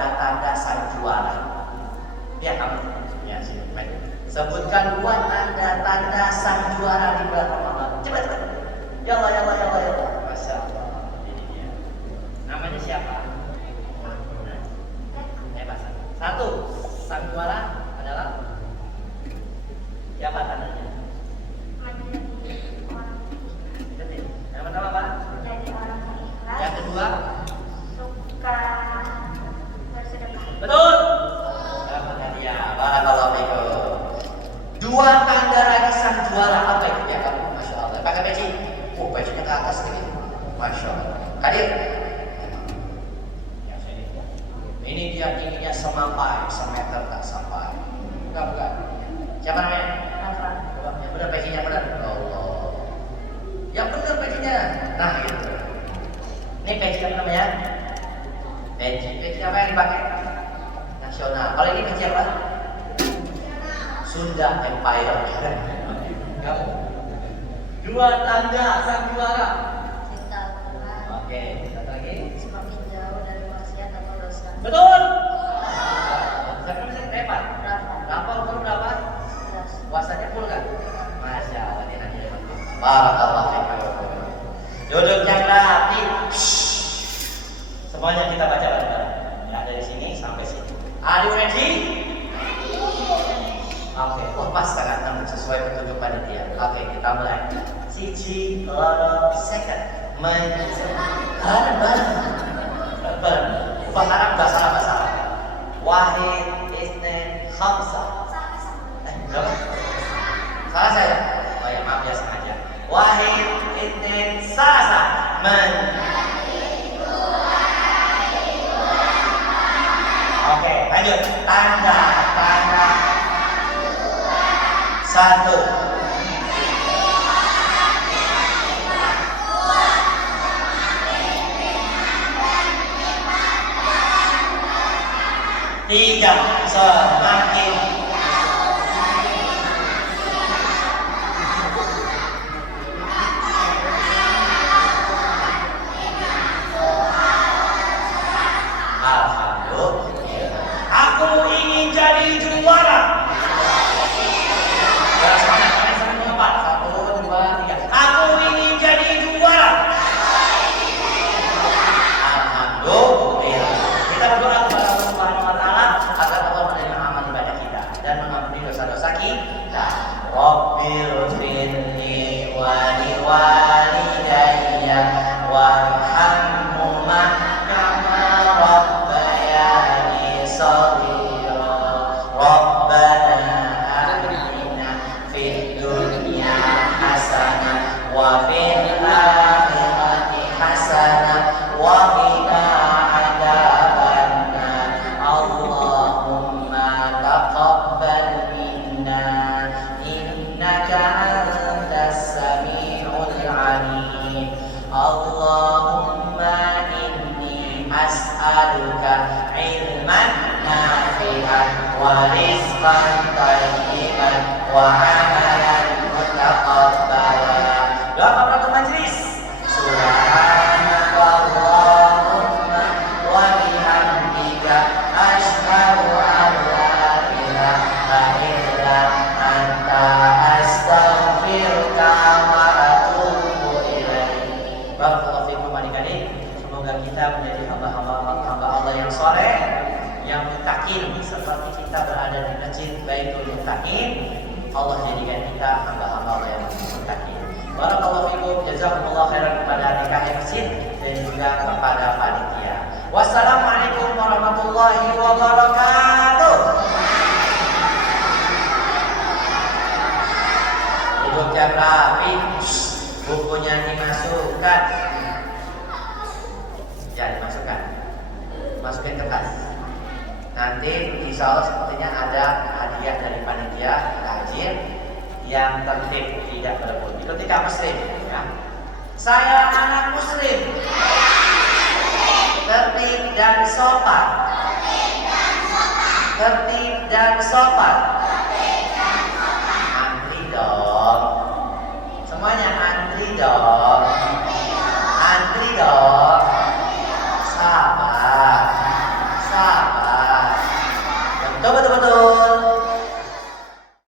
ke atas ini. Masya Allah. Kadir. Ini dia tingginya semampai, semeter tak sampai. Bukan. Siapa namanya? Rafa. Yang benar packingnya benar. Allah. Yang benar packingnya. Nah gitu. Ini peci apa namanya? Peci apa yang dipakai? Nasional. Kalau ini peci apa? Sunda Empire. Kamu? Dua tanda sang juara. Cinta Tuhan. Oke, satu lagi. Semakin jauh dari maksiat atau dosa. Betul. Siapa namanya? Repan. Rafa. Berapa umur berapa? 11. Puasanya full kan? Masya Allah, ini hadiah mantap. Barakallahu fiikum. Duduk yang rapi. Semuanya kita baca bareng-bareng. Ya, dari sini sampai sini. Are you ready? Oke, pas sangat namun sesuai petunjuk panitia. Oke, kita mulai. Siji, loro, second. Bareng. Bahasa Arab, bahasa Arab. Wahid, isnin, khamsa. Belum? Salah saya? Oh ya, maaf ya sengaja. Wahid, isnin, salasa. Oke, lanjut. Tanda. Satu. Tiga. Semakin. Alhamdulillah. Aku ingin jadi juara. Aku ingin jadi juara. Alhamdulillah. Kita berdoa kepada Allah Subhanahu wa taala agar Allah menerima amal ibadah kita dan mengampuni dosa-dosa kita. Rabbil firli wa liwalidayya warhamhuma kama rabbayani shaghira. Rabbana atina fid dunya hasanah wa fil akhirati hasanah wa qina adzabannar. Allahumma taqabbal minna innaka antas samiul alim. Allahumma inni as'aluka ilman nafi'an wa rizqan thayyiban wa amalan mutaqabbala. Doa kafaratul majlis. Subhanakallahumma wa bihamdika asyhadu an la ilaha illa anta astaghfiruka wa atubu ilaik. Barakallahu fikum adik-adik. Semoga kita menjadi hamba Allah yang soleh, yang muttaqin seperti kita berada di masjid Baitul Muttaqin. Allah jadikan kita hamba-hamba Allah yang muttaqin. Barakallahu fikum, jazakumullah khairan kepada adik masjid dan juga kepada panitia. Wassalamualaikum warahmatullahi wabarakatuh. Duduk yang rapi, bukunya dimasukkan. Ya, dimasukkan. Masukin ke tas. Nanti insya Allah sepertinya ada hadiah dari panitia takjil yang tertib, tidak berebut. Ketika muslim, ya. Saya anak muslim, tertib dan sopan. Tertib dan sopan.